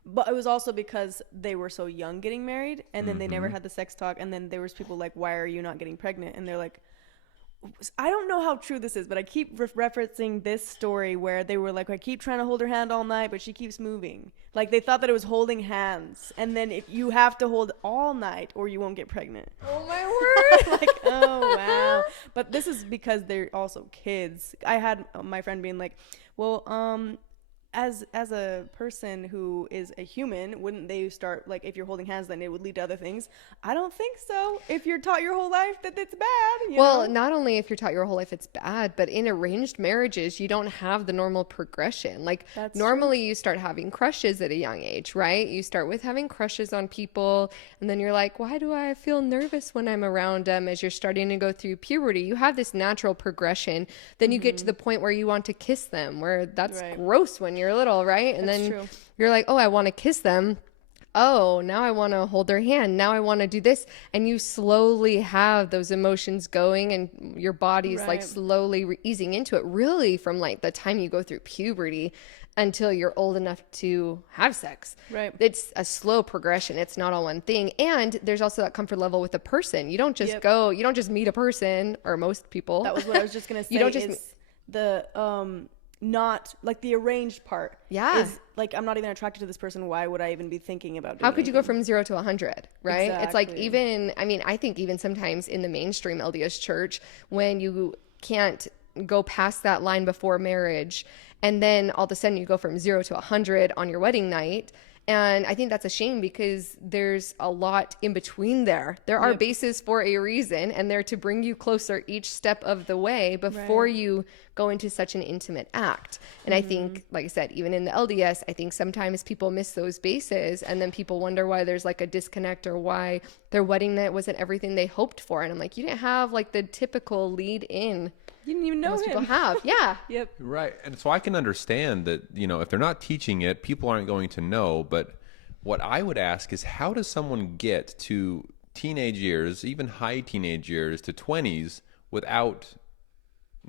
But it was also because they were so young getting married, and then they never had the sex talk, and then there was people like, why are you not getting pregnant? And they're like, I don't know how true this is, but I keep referencing this story where they were like, I keep trying to hold her hand all night, but she keeps moving. Like, they thought that it was holding hands. And then if you have to hold all night or you won't get pregnant. Oh, my word. Like, oh, wow. But this is because they're also kids. I had my friend being like, well, as a person who is a human, wouldn't they start, like, if you're holding hands, then it would lead to other things? I don't think so. If you're taught your whole life that it's bad, you Well, know? not only if you're taught your whole life it's bad, but in arranged marriages, you don't have the normal progression. Like, That's normally you start having crushes at a young age, right? You start with having crushes on people, and then you're like, why do I feel nervous when I'm around them? As you're starting to go through puberty, you have this natural progression. Then you get to the point where you want to kiss them, where that's Right. gross when you're little, right? And That's then true. you're like, oh, I want to kiss them. Oh, now I want to hold their hand. Now I want to do this. And you slowly have those emotions going, and your body's like Right. slowly easing into it, really from like the time you go through puberty until you're old enough to have sex. Right. It's a slow progression. It's not all one thing. And there's also that comfort level with a person. You don't just Yep. go, you don't just meet a person, or most people. That was what I was just gonna say. You don't just is the not like the arranged part. Yeah. Is like, I'm not even attracted to this person. Why would I even be thinking about doing How could you go anything? from 0 to 100, right? It's like, Exactly. even, I mean, I think even sometimes in the mainstream LDS church, when you can't go past that line before marriage, and then all of a sudden you go from 0 to 100 on your wedding night. And I think that's a shame, because there's a lot in between there. There are bases for a reason, and they're to bring you closer each step of the way before Right. you go into such an intimate act. And I think, like I said, even in the LDS, I think sometimes people miss those bases, and then people wonder why there's like a disconnect, or why their wedding night wasn't everything they hoped for. And I'm like, you didn't have like the typical lead in You didn't even know most people him. have. Yeah. Yep. Right. And so I can understand that, you know, if they're not teaching it, people aren't going to know. But what I would ask is, how does someone get to teenage years, even high teenage years, to 20s without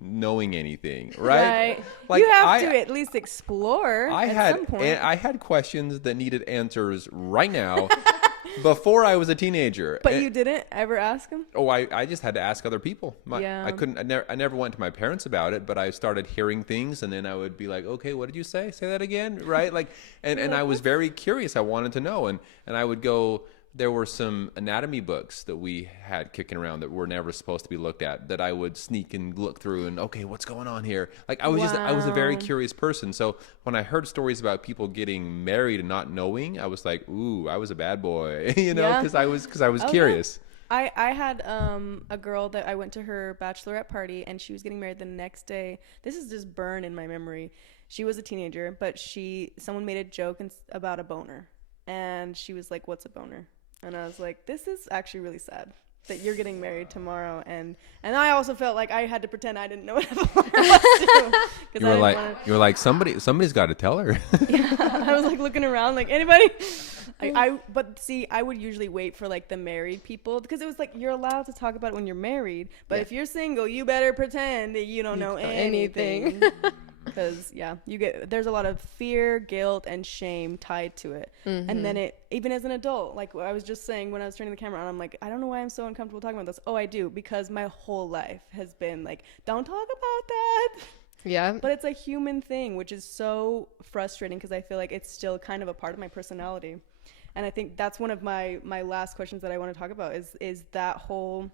knowing anything, right? Like, you have to at least explore at some point. I had questions that needed answers right now before I was a teenager. But And- you didn't ever ask him? Oh, I just had to ask other people. Yeah. I never went to my parents about it, but I started hearing things, and then I would be like, okay, what did you say? Say that again, right? Like, and I was very curious. I wanted to know, and I would go. There were some anatomy books that we had kicking around that were never supposed to be looked at, that I would sneak and look through, and okay, what's going on here? Like, I was a very Wow. curious person. So when I heard stories about people getting married and not knowing, I was like, ooh, I was a bad boy, you know, Yeah. because I was Oh, curious. yeah. I had a girl that I went to her bachelorette party, and she was getting married the next day. This is just burned in my memory. She was a teenager, but someone made a joke about a boner, and she was like, "What's a boner?" And I was like, "This is actually really sad that you're getting married tomorrow." And I also felt like I had to pretend I didn't know what a boner was too. 'Cause You were like somebody's got to tell her. I was like looking around, like, anybody? But see, I would usually wait for like the married people, because it was like, you're allowed to talk about it when you're married, but if you're single, you better pretend that you don't know anything. Because there's a lot of fear, guilt, and shame tied to it. And then even as an adult, like what I was just saying when I was turning the camera on, I'm like, I don't know why I'm so uncomfortable talking about this. Oh, I do, because my whole life has been like, don't talk about that. Yeah. But it's a human thing, which is so frustrating, because I feel like it's still kind of a part of my personality. And I think that's one of my last questions that I want to talk about is that whole,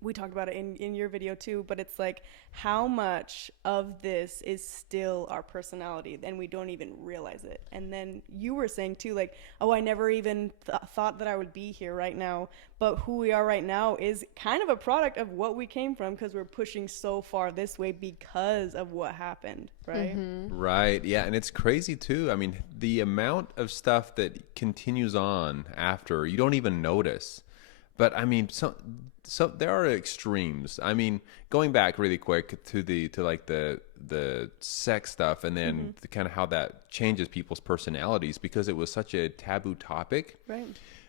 we talked about it in your video too, but it's like, how much of this is still our personality and we don't even realize it. And then you were saying too, like, oh, I never even thought that I would be here right now, but who we are right now is kind of a product of what we came from, because we're pushing so far this way because of what happened, right? Right. Yeah. And it's crazy too. I mean, the amount of stuff that continues on after you don't even notice. But I mean, so there are extremes. I mean, going back really quick to the sex stuff, and then the kind of how that changes people's personalities, because it was such a taboo topic. Right.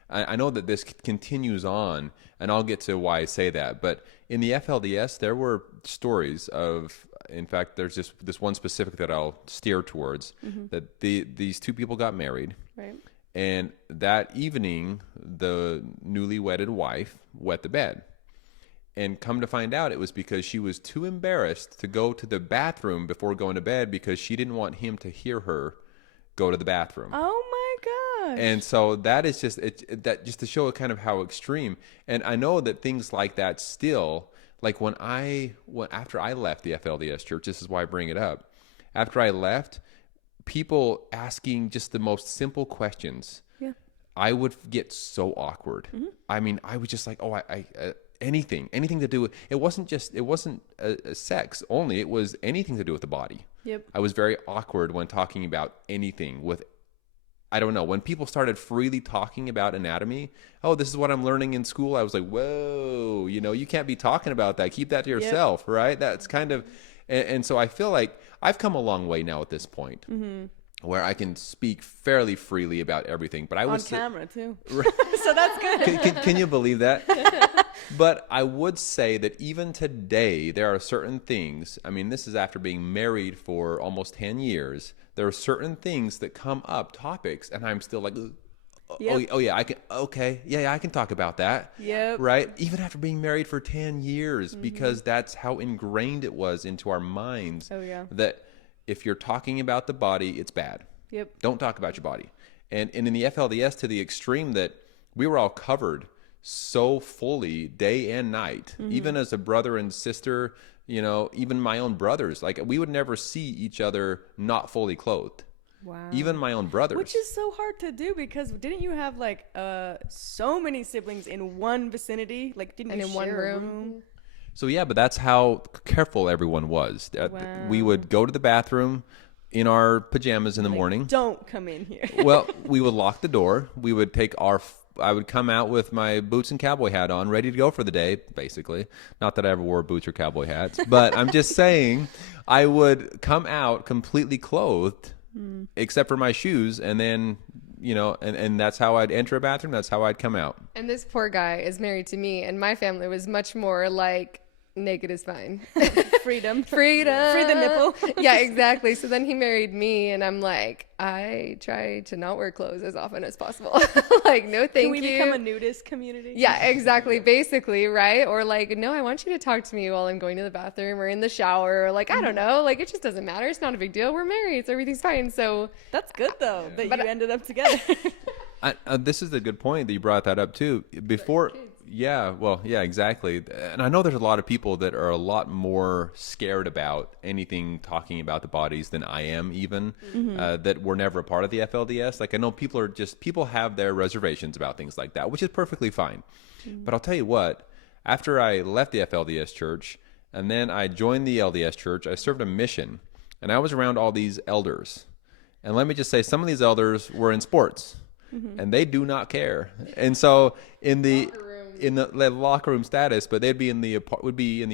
I know that this continues on, and I'll get to why I say that. But in the FLDS, there were stories of, in fact, there's just this one specific that I'll steer towards, that these two people got married. Right. And that evening, the newly wedded wife wet the bed. And come to find out, it was because she was too embarrassed to go to the bathroom before going to bed, because she didn't want him to hear her go to the bathroom. Oh my gosh. And so that is just just to show kind of how extreme. And I know that things like that still, like after I left the FLDS church, this is why I bring it up. After I left, people asking just the most simple questions, I would get so awkward. I mean, I was just like, oh, I anything to do with, it wasn't a sex only. It was anything to do with the body. Yep. I was very awkward when talking about anything with, I don't know, when people started freely talking about anatomy. Oh, this is what I'm learning in school. I was like, whoa, you can't be talking about that. Keep that to yourself, right? That's kind of, and so I feel like I've come a long way now at this point. Where I can speak fairly freely about everything, but I was on camera too, so that's good. Can you believe that? But I would say that even today, there are certain things. I mean, this is after being married for almost 10 years. There are certain things that come up, topics, and I'm still like, oh yeah, I can. Okay, yeah, I can talk about that. Yep. Right. Even after being married for 10 years, because that's how ingrained it was into our minds. Oh yeah. That if you're talking about the body, it's bad. Yep. Don't talk about your body. And in the FLDS, to the extreme that we were all covered so fully day and night, even as a brother and sister, even my own brothers, like we would never see each other not fully clothed. Wow. Even my own brothers. Which is so hard to do, because didn't you have like so many siblings in one vicinity? Like, didn't you share a room? So yeah, but that's how careful everyone was. Wow. We would go to the bathroom in our pajamas in the morning. Don't come in here. Well, we would lock the door. We would take I would come out with my boots and cowboy hat on, ready to go for the day, basically. Not that I ever wore boots or cowboy hats, but I'm just saying I would come out completely clothed, except for my shoes, and then and that's how I'd enter a bathroom. That's how I'd come out. And this poor guy is married to me, and my family was much more like, naked is fine. Freedom. Free the nipple. Yeah, exactly. So then he married me, and I'm like, I try to not wear clothes as often as possible. Like, no, thank you. Can we become a nudist community? Yeah, exactly. Basically, right? Or like, no, I want you to talk to me while I'm going to the bathroom or in the shower. Or like, I don't know. Like, it just doesn't matter. It's not a big deal. We're married, so everything's fine. So that's good though that you ended up together. This is a good point that you brought that up too. Before. Yeah, well, yeah, exactly. And I know there's a lot of people that are a lot more scared about anything talking about the bodies than I am, even that were never a part of the FLDS. Like, I know people have their reservations about things like that, which is perfectly fine. But I'll tell you what, after I left the FLDS church and then I joined the LDS church, I served a mission, and I was around all these elders. And let me just say, some of these elders were in sports, and they do not care. And so in the locker room status, but they'd be in the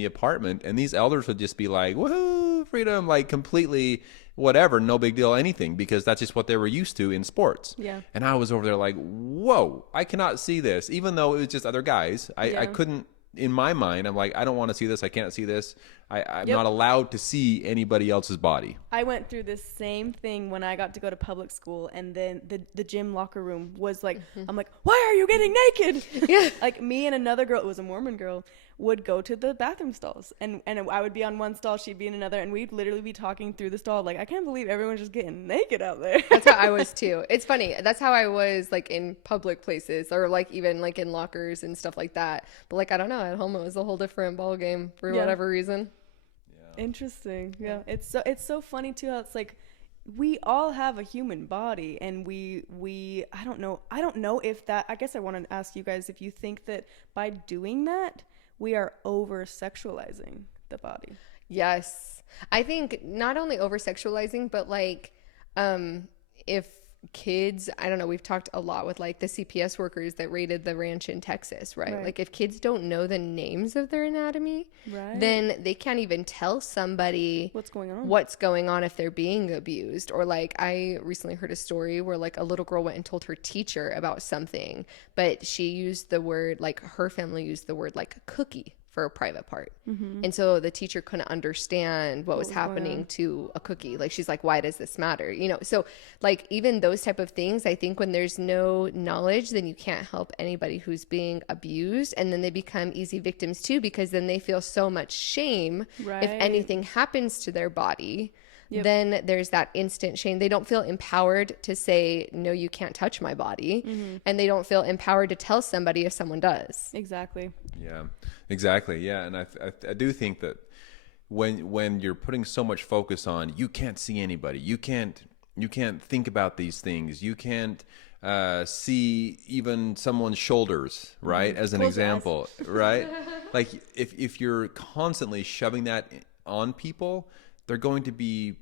apartment, and these elders would just be like, woohoo, freedom, like completely whatever, no big deal, anything, because that's just what they were used to in sports. Yeah. And I was over there like, whoa, I cannot see this, even though it was just other guys. I couldn't, in my mind, I'm like, I don't want to see this. I can't see this. I'm not allowed to see anybody else's body. I went through this same thing when I got to go to public school, and then the gym locker room was like, I'm like, why are you getting naked? Yeah. Like, me and another girl, it was a Mormon girl, would go to the bathroom stalls, and I would be on one stall, she'd be in another, and we'd literally be talking through the stall like, I can't believe everyone's just getting naked out there. That's how I was too. It's funny. That's how I was, like, in public places, or like even like in lockers and stuff like that. But like, I don't know, at home it was a whole different ball game for whatever reason. Interesting. Yeah. It's so funny too how it's like we all have a human body, and we I don't know if that, I guess I want to ask you guys if you think that by doing that we are over sexualizing the body. Yes. I think not only over sexualizing, but like if kids, I don't know, we've talked a lot with like the CPS workers that raided the ranch in Texas, right? Like, if kids don't know the names of their anatomy, then they can't even tell somebody what's going on if they're being abused. Or like, I recently heard a story where like a little girl went and told her teacher about something, but she used the word, like her family used the word like cookie for a private part. And so the teacher couldn't understand what was happening to a cookie. Like, she's like, why does this matter? So like, even those type of things, I think when there's no knowledge, then you can't help anybody who's being abused. And then they become easy victims too, because then they feel so much shame if anything happens to their body. Then there's that instant shame. They don't feel empowered to say, no, you can't touch my body. And they don't feel empowered to tell somebody if someone does. Exactly. Yeah, exactly. Yeah. And I do think that when you're putting so much focus on, you can't see anybody, you can't think about these things. You can't see even someone's shoulders, right? As an example, right? Like if you're constantly shoving that on people, they're going to be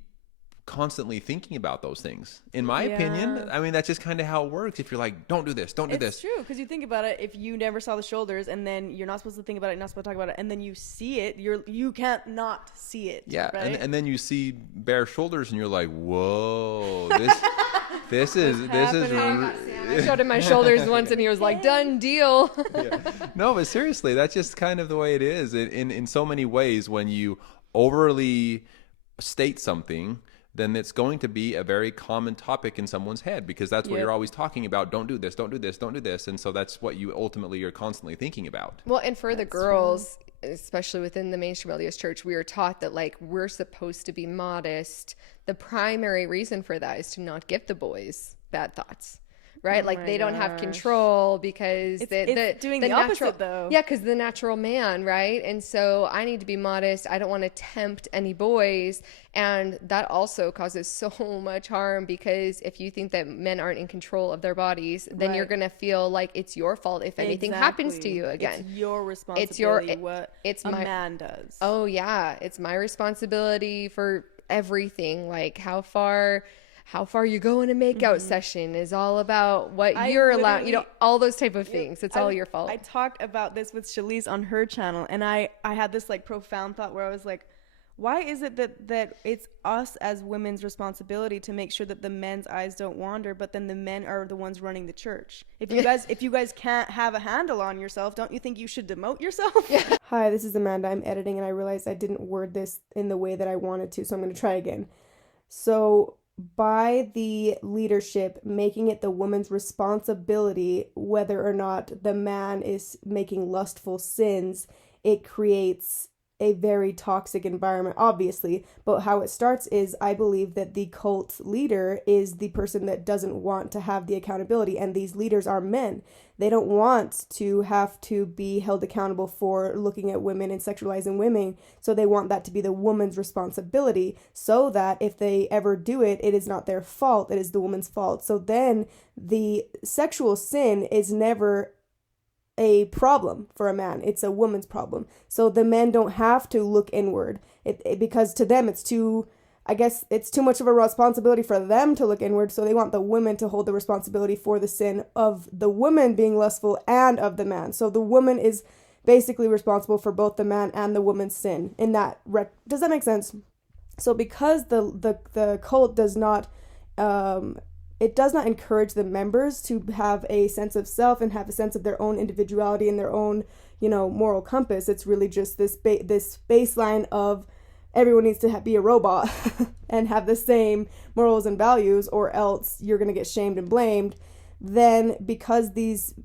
constantly thinking about those things. In my opinion, I mean, that's just kind of how it works. If you're like, don't do this, don't do this. It's true, because you think about it, if you never saw the shoulders and then you're not supposed to think about it, you're not supposed to talk about it, and then you see it, you can't not see it. Yeah, right? and then you see bare shoulders and you're like, whoa, this is I showed him my shoulders once and he was like, done deal. No, but seriously, that's just kind of the way it is in so many ways. When you overly state something, then it's going to be a very common topic in someone's head, because that's what you're always talking about. Don't do this, don't do this, don't do this. And so that's what you ultimately are constantly thinking about. Well, and for the girls, especially within the mainstream LDS church, we are taught that like we're supposed to be modest. The primary reason for that is to not give the boys bad thoughts. Right? Like they don't have control because it's doing the opposite though. Yeah, because the natural man, right? And so I need to be modest. I don't want to tempt any boys. And that also causes so much harm, because if you think that men aren't in control of their bodies, then you're going to feel like it's your fault if anything happens to you again. It's your responsibility what a man does. Oh, yeah. It's my responsibility for everything. Like how far you go in a makeout session is all about what you're allowed, all those type of things. It's all your fault. I talked about this with Shalise on her channel, and I had this like profound thought where I was like, why is it that it's us as women's responsibility to make sure that the men's eyes don't wander, but then the men are the ones running the church? If you guys can't have a handle on yourself, don't you think you should demote yourself? Hi, this is Amanda. I'm editing, and I realized I didn't word this in the way that I wanted to, so I'm going to try again. So by the leadership making it the woman's responsibility whether or not the man is making lustful sins, it creates a very toxic environment, obviously. But how it starts is, I believe that the cult leader is the person that doesn't want to have the accountability, and these leaders are men. They don't want to have to be held accountable for looking at women and sexualizing women, so they want that to be the woman's responsibility, so that if they ever do it, it is not their fault, it is the woman's fault. So then the sexual sin is never a problem for a man, it's a woman's problem. So the men don't have to look inward, because to them it's too much of a responsibility for them to look inward, so they want the women to hold the responsibility for the sin of the woman being lustful and of the man. So the woman is basically responsible for both the man and the woman's sin. Does that make sense? So because the cult does not it does not encourage the members to have a sense of self and have a sense of their own individuality and their own, moral compass. It's really just this baseline of everyone needs to be a robot and have the same morals and values, or else you're going to get shamed and blamed. Then because these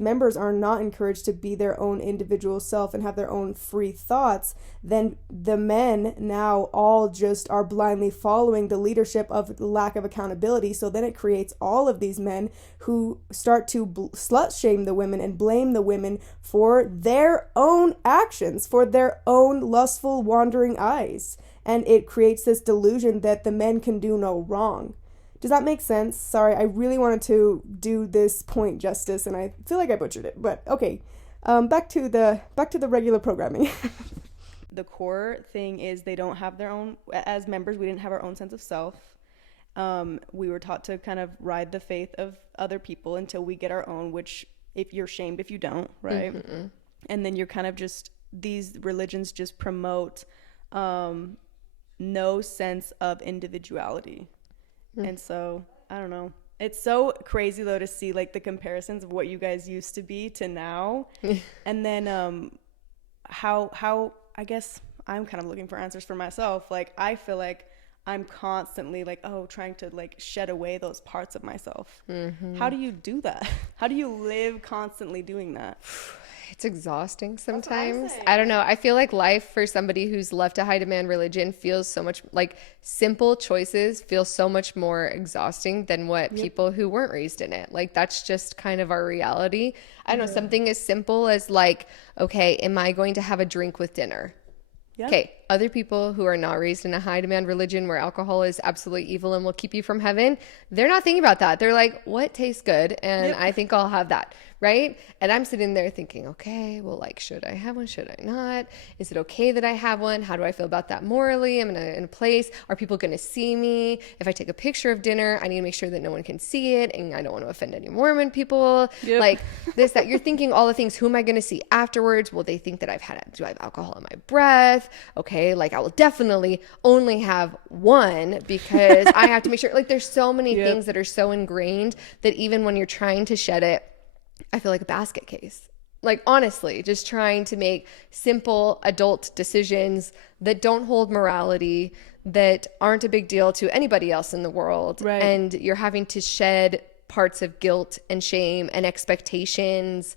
members are not encouraged to be their own individual self and have their own free thoughts, then the men now all just are blindly following the leadership of lack of accountability. So then it creates all of these men who start to slut shame the women and blame the women for their own actions, for their own lustful wandering eyes. And it creates this delusion that the men can do no wrong. Does that make sense? Sorry, I really wanted to do this point justice, and I feel like I butchered it. But okay, back to the regular programming. The core thing is they don't have their own. As members, we didn't have our own sense of self. We were taught to kind of ride the faith of other people until we get our own. Which, if you're shamed if you don't, right? Mm-hmm. And then you're kind of just, these religions just promote no sense of individuality. And so, I don't know. It's so crazy, though, to see, like, the comparisons of what you guys used to be to now. And then how, I guess, I'm kind of looking for answers for myself. Like, I feel like I'm constantly, like, trying to, like, shed away those parts of myself. Mm-hmm. How do you do that? How do you live constantly doing that? It's exhausting sometimes. I don't know. I feel like life for somebody who's left a high demand religion feels so much like simple choices feel so much more exhausting than what people who weren't raised in it. Like that's just kind of our reality. I don't know, something as simple as like, okay, am I going to have a drink with dinner? Yeah. Okay, other people who are not raised in a high demand religion where alcohol is absolutely evil and will keep you from heaven, they're not thinking about that. They're like, what tastes good? And I think I'll have that, right? And I'm sitting there thinking, okay, well, like, should I have one? Should I not? Is it okay that I have one? How do I feel about that morally? I'm in a place. Are people going to see me? If I take a picture of dinner, I need to make sure that no one can see it, and I don't want to offend any Mormon people. Like this, that. You're thinking all the things. Who am I going to see afterwards? Will they think that do I have alcohol in my breath? Okay, like I will definitely only have one because I have to make sure. Like there's so many things that are so ingrained that even when you're trying to shed it, I feel like a basket case. Like honestly, just trying to make simple adult decisions that don't hold morality, that aren't a big deal to anybody else in the world. Right. And you're having to shed parts of guilt and shame and expectations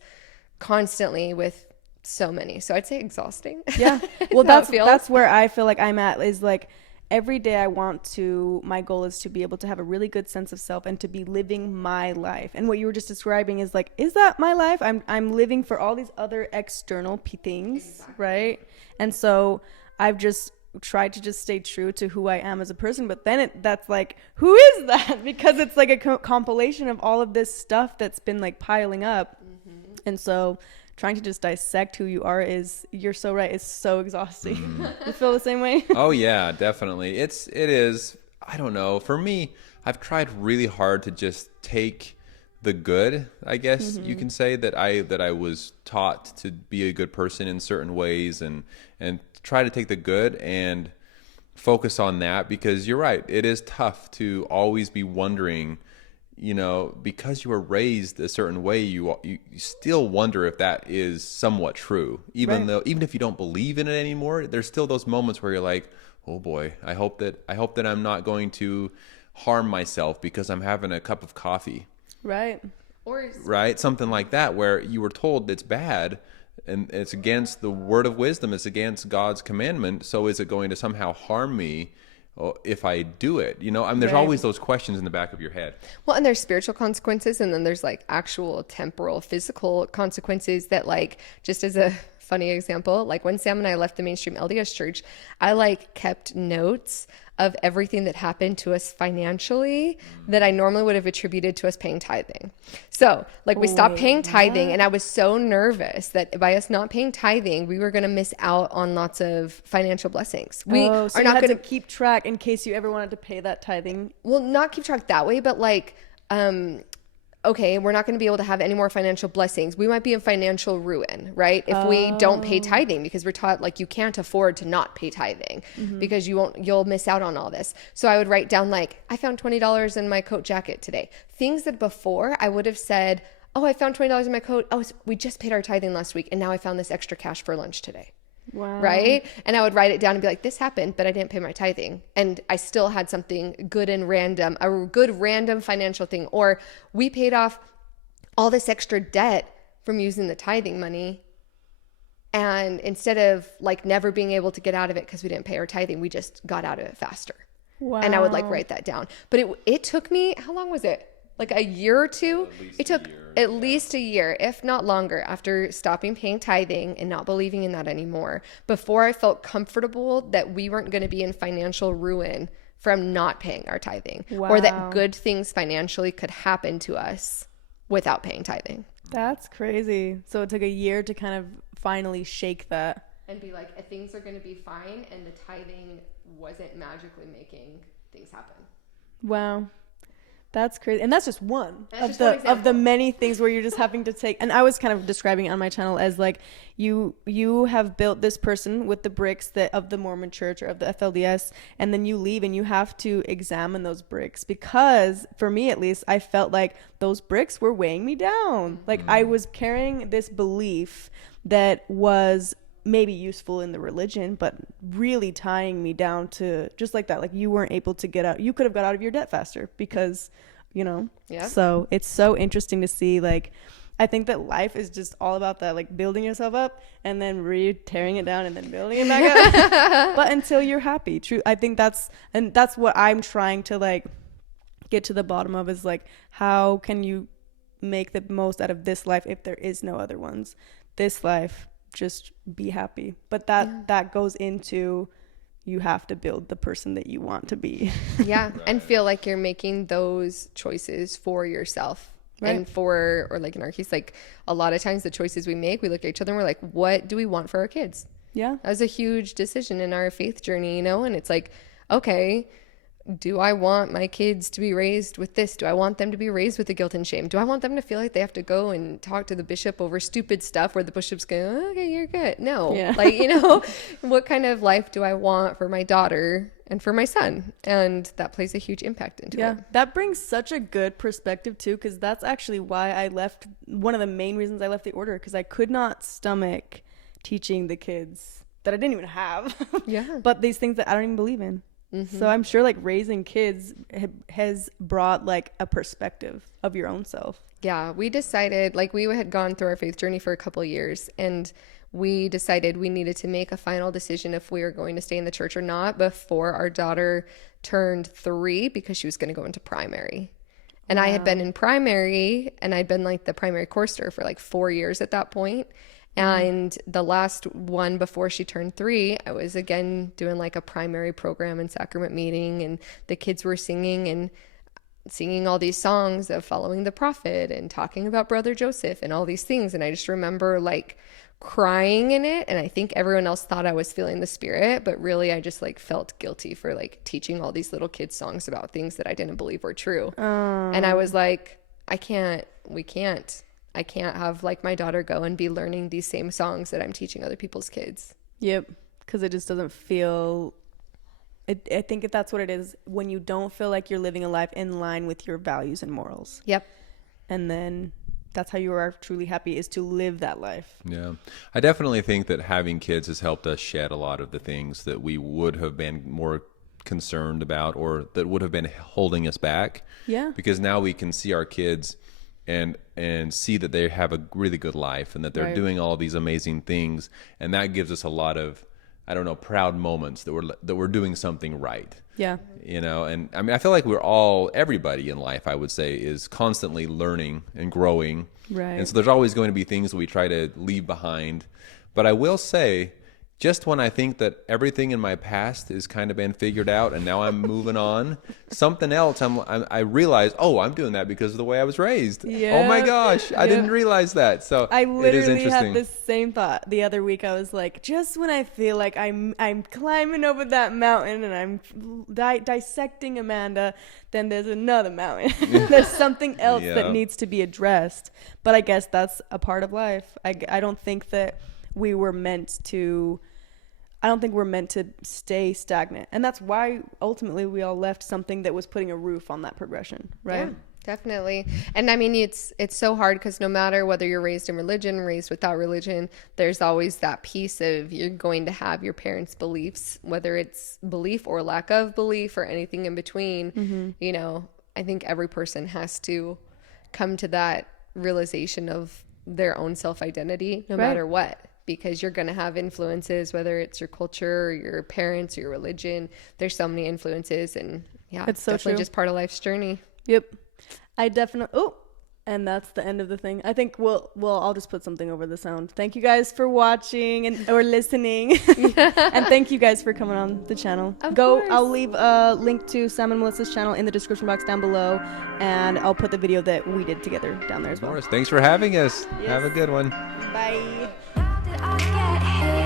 constantly with so many. So I'd say exhausting. Yeah. Well, that's where I feel like I'm at, is like every day my goal is to be able to have a really good sense of self and to be living my life. And what you were just describing is like, is that my life? I'm living for all these other external things, right? And so I've just tried to just stay true to who I am as a person, but then that's like, who is that? Because it's like a compilation of all of this stuff that's been like piling up. And so trying to just dissect who you are you're so right, it's so exhausting. You feel the same way? Oh yeah, definitely. It is. I don't know. For me, I've tried really hard to just take the good, I guess you can say, that I was taught to be a good person in certain ways, and try to take the good and focus on that, because you're right. It is tough to always be wondering, because you were raised a certain way, you still wonder if that is somewhat true, even if you don't believe in it anymore. There's still those moments where you're like, oh boy, I hope that I'm not going to harm myself because I'm having a cup of coffee. Right. Right. Something like that, where you were told it's bad and it's against the word of wisdom. It's against God's commandment. So is it going to somehow harm me if I do it? There's always those questions in the back of your head. Well, and there's spiritual consequences, and then there's like actual temporal, physical consequences that, like, just as a funny example, like when Sam and I left the mainstream LDS church, I like kept notes of everything that happened to us financially that I normally would have attributed to us paying tithing. So like we stopped paying tithing, and I was so nervous that by us not paying tithing, we were going to miss out on lots of financial blessings. We so are not going to keep track in case you ever wanted to pay that tithing. Well, not keep track that way, but like, okay, we're not going to be able to have any more financial blessings. We might be in financial ruin, right? If we don't pay tithing, because we're taught like you can't afford to not pay tithing because you'll miss out on all this. So I would write down like, I found $20 in my coat jacket today. Things that before I would have said, oh, I found $20 in my coat. Oh, we just paid our tithing last week, and now I found this extra cash for lunch today. Wow. Right? And I would write it down and be like, this happened, but I didn't pay my tithing. And I still had something good and random, a good random financial thing. Or we paid off all this extra debt from using the tithing money. And instead of like never being able to get out of it because we didn't pay our tithing, we just got out of it faster. Wow. And I would like write that down. But it took me, how long was it? Like a year or two? It took at least a year, if not longer, after stopping paying tithing and not believing in that anymore, before I felt comfortable that we weren't going to be in financial ruin from not paying our tithing, or that good things financially could happen to us without paying tithing. That's crazy. So it took a year to kind of finally shake that. And be like, things are going to be fine, and the tithing wasn't magically making things happen. Wow. That's crazy. And that's just one That's of the many things where you're just having to take, and I was kind of describing it on my channel as like you have built this person with the bricks of the Mormon church or of the FLDS, and then you leave and you have to examine those bricks, because for me at least, I felt like those bricks were weighing me down. Like I was carrying this belief that was maybe useful in the religion, but really tying me down to just like that. Like you weren't able to get out. You could have got out of your debt faster because, Yeah. So it's so interesting to see. Like, I think that life is just all about that, like building yourself up and then tearing it down and then building it back up. But until you're happy, true. I think that's what I'm trying to like get to the bottom of, is like, how can you make the most out of this life if there is no other ones? This life, just be happy. But that goes into, you have to build the person that you want to be. Yeah. And feel like you're making those choices for yourself. Right. And or like in our case, like a lot of times the choices we make, we look at each other and we're like, what do we want for our kids? Yeah. That was a huge decision in our faith journey, and it's like, okay, do I want my kids to be raised with this? Do I want them to be raised with the guilt and shame? Do I want them to feel like they have to go and talk to the bishop over stupid stuff where the bishop's going, oh, okay, you're good? No. Yeah. Like, what kind of life do I want for my daughter and for my son? And that plays a huge impact into it. Yeah, that brings such a good perspective too, because that's actually why I left, one of the main reasons I left the order, because I could not stomach teaching the kids that I didn't even have. Yeah. But these things that I don't even believe in. Mm-hmm. So I'm sure like raising kids has brought like a perspective of your own self. Yeah, we decided, like, we had gone through our faith journey for a couple of years, and we decided we needed to make a final decision if we were going to stay in the church or not before our daughter turned 3, because she was going to go into primary. And I had been in primary, and I'd been like the primary chorister for like 4 years at that point. And the last one before she turned 3, I was again doing like a primary program and sacrament meeting, and the kids were singing all these songs of following the prophet and talking about Brother Joseph and all these things. And I just remember like crying in it, and I think everyone else thought I was feeling the Spirit, but really I just like felt guilty for like teaching all these little kids songs about things that I didn't believe were true. And I was like, I can't have like my daughter go and be learning these same songs that I'm teaching other people's kids. Yep. Because it just doesn't feel, I think that's what it is, when you don't feel like you're living a life in line with your values and morals. Yep. And then that's how you are truly happy, is to live that life. Yeah. I definitely think that having kids has helped us shed a lot of the things that we would have been more concerned about, or that would have been holding us back. Yeah. Because now we can see our kids and see that they have a really good life, and that they're doing all these amazing things, and that gives us a lot of, I don't know, proud moments that we're doing something right. Yeah. And I mean, I feel like everybody in life, I would say, is constantly learning and growing. Right. And so there's always going to be things that we try to leave behind. But I will say, just when I think that everything in my past has kind of been figured out and now I'm moving on, something else, I realize, I'm doing that because of the way I was raised. Yeah. Oh my gosh, I didn't realize that. So I literally had this same thought the other week. I was like, just when I feel like I'm climbing over that mountain and I'm dissecting Amanda, then there's another mountain. There's something else that needs to be addressed. But I guess that's a part of life. I don't think that we're meant to stay stagnant. And that's why ultimately we all left something that was putting a roof on that progression, right? Yeah, definitely. And I mean, it's so hard, because no matter whether you're raised in religion, raised without religion, there's always that piece of you're going to have your parents' beliefs, whether it's belief or lack of belief or anything in between. Mm-hmm. I think every person has to come to that realization of their own self-identity, no matter what. Because you're going to have influences, whether it's your culture or your parents or your religion. There's so many influences, and it's so definitely true. Just part of life's journey. Yep. I definitely, and that's the end of the thing. I think I'll just put something over the sound. Thank you guys for watching or listening. And thank you guys for coming on the channel. Of course. I'll leave a link to Sam and Melissa's channel in the description box down below, and I'll put the video that we did together down there as well. Of course. Thanks for having us. Yes. Have a good one. Bye. I get hit.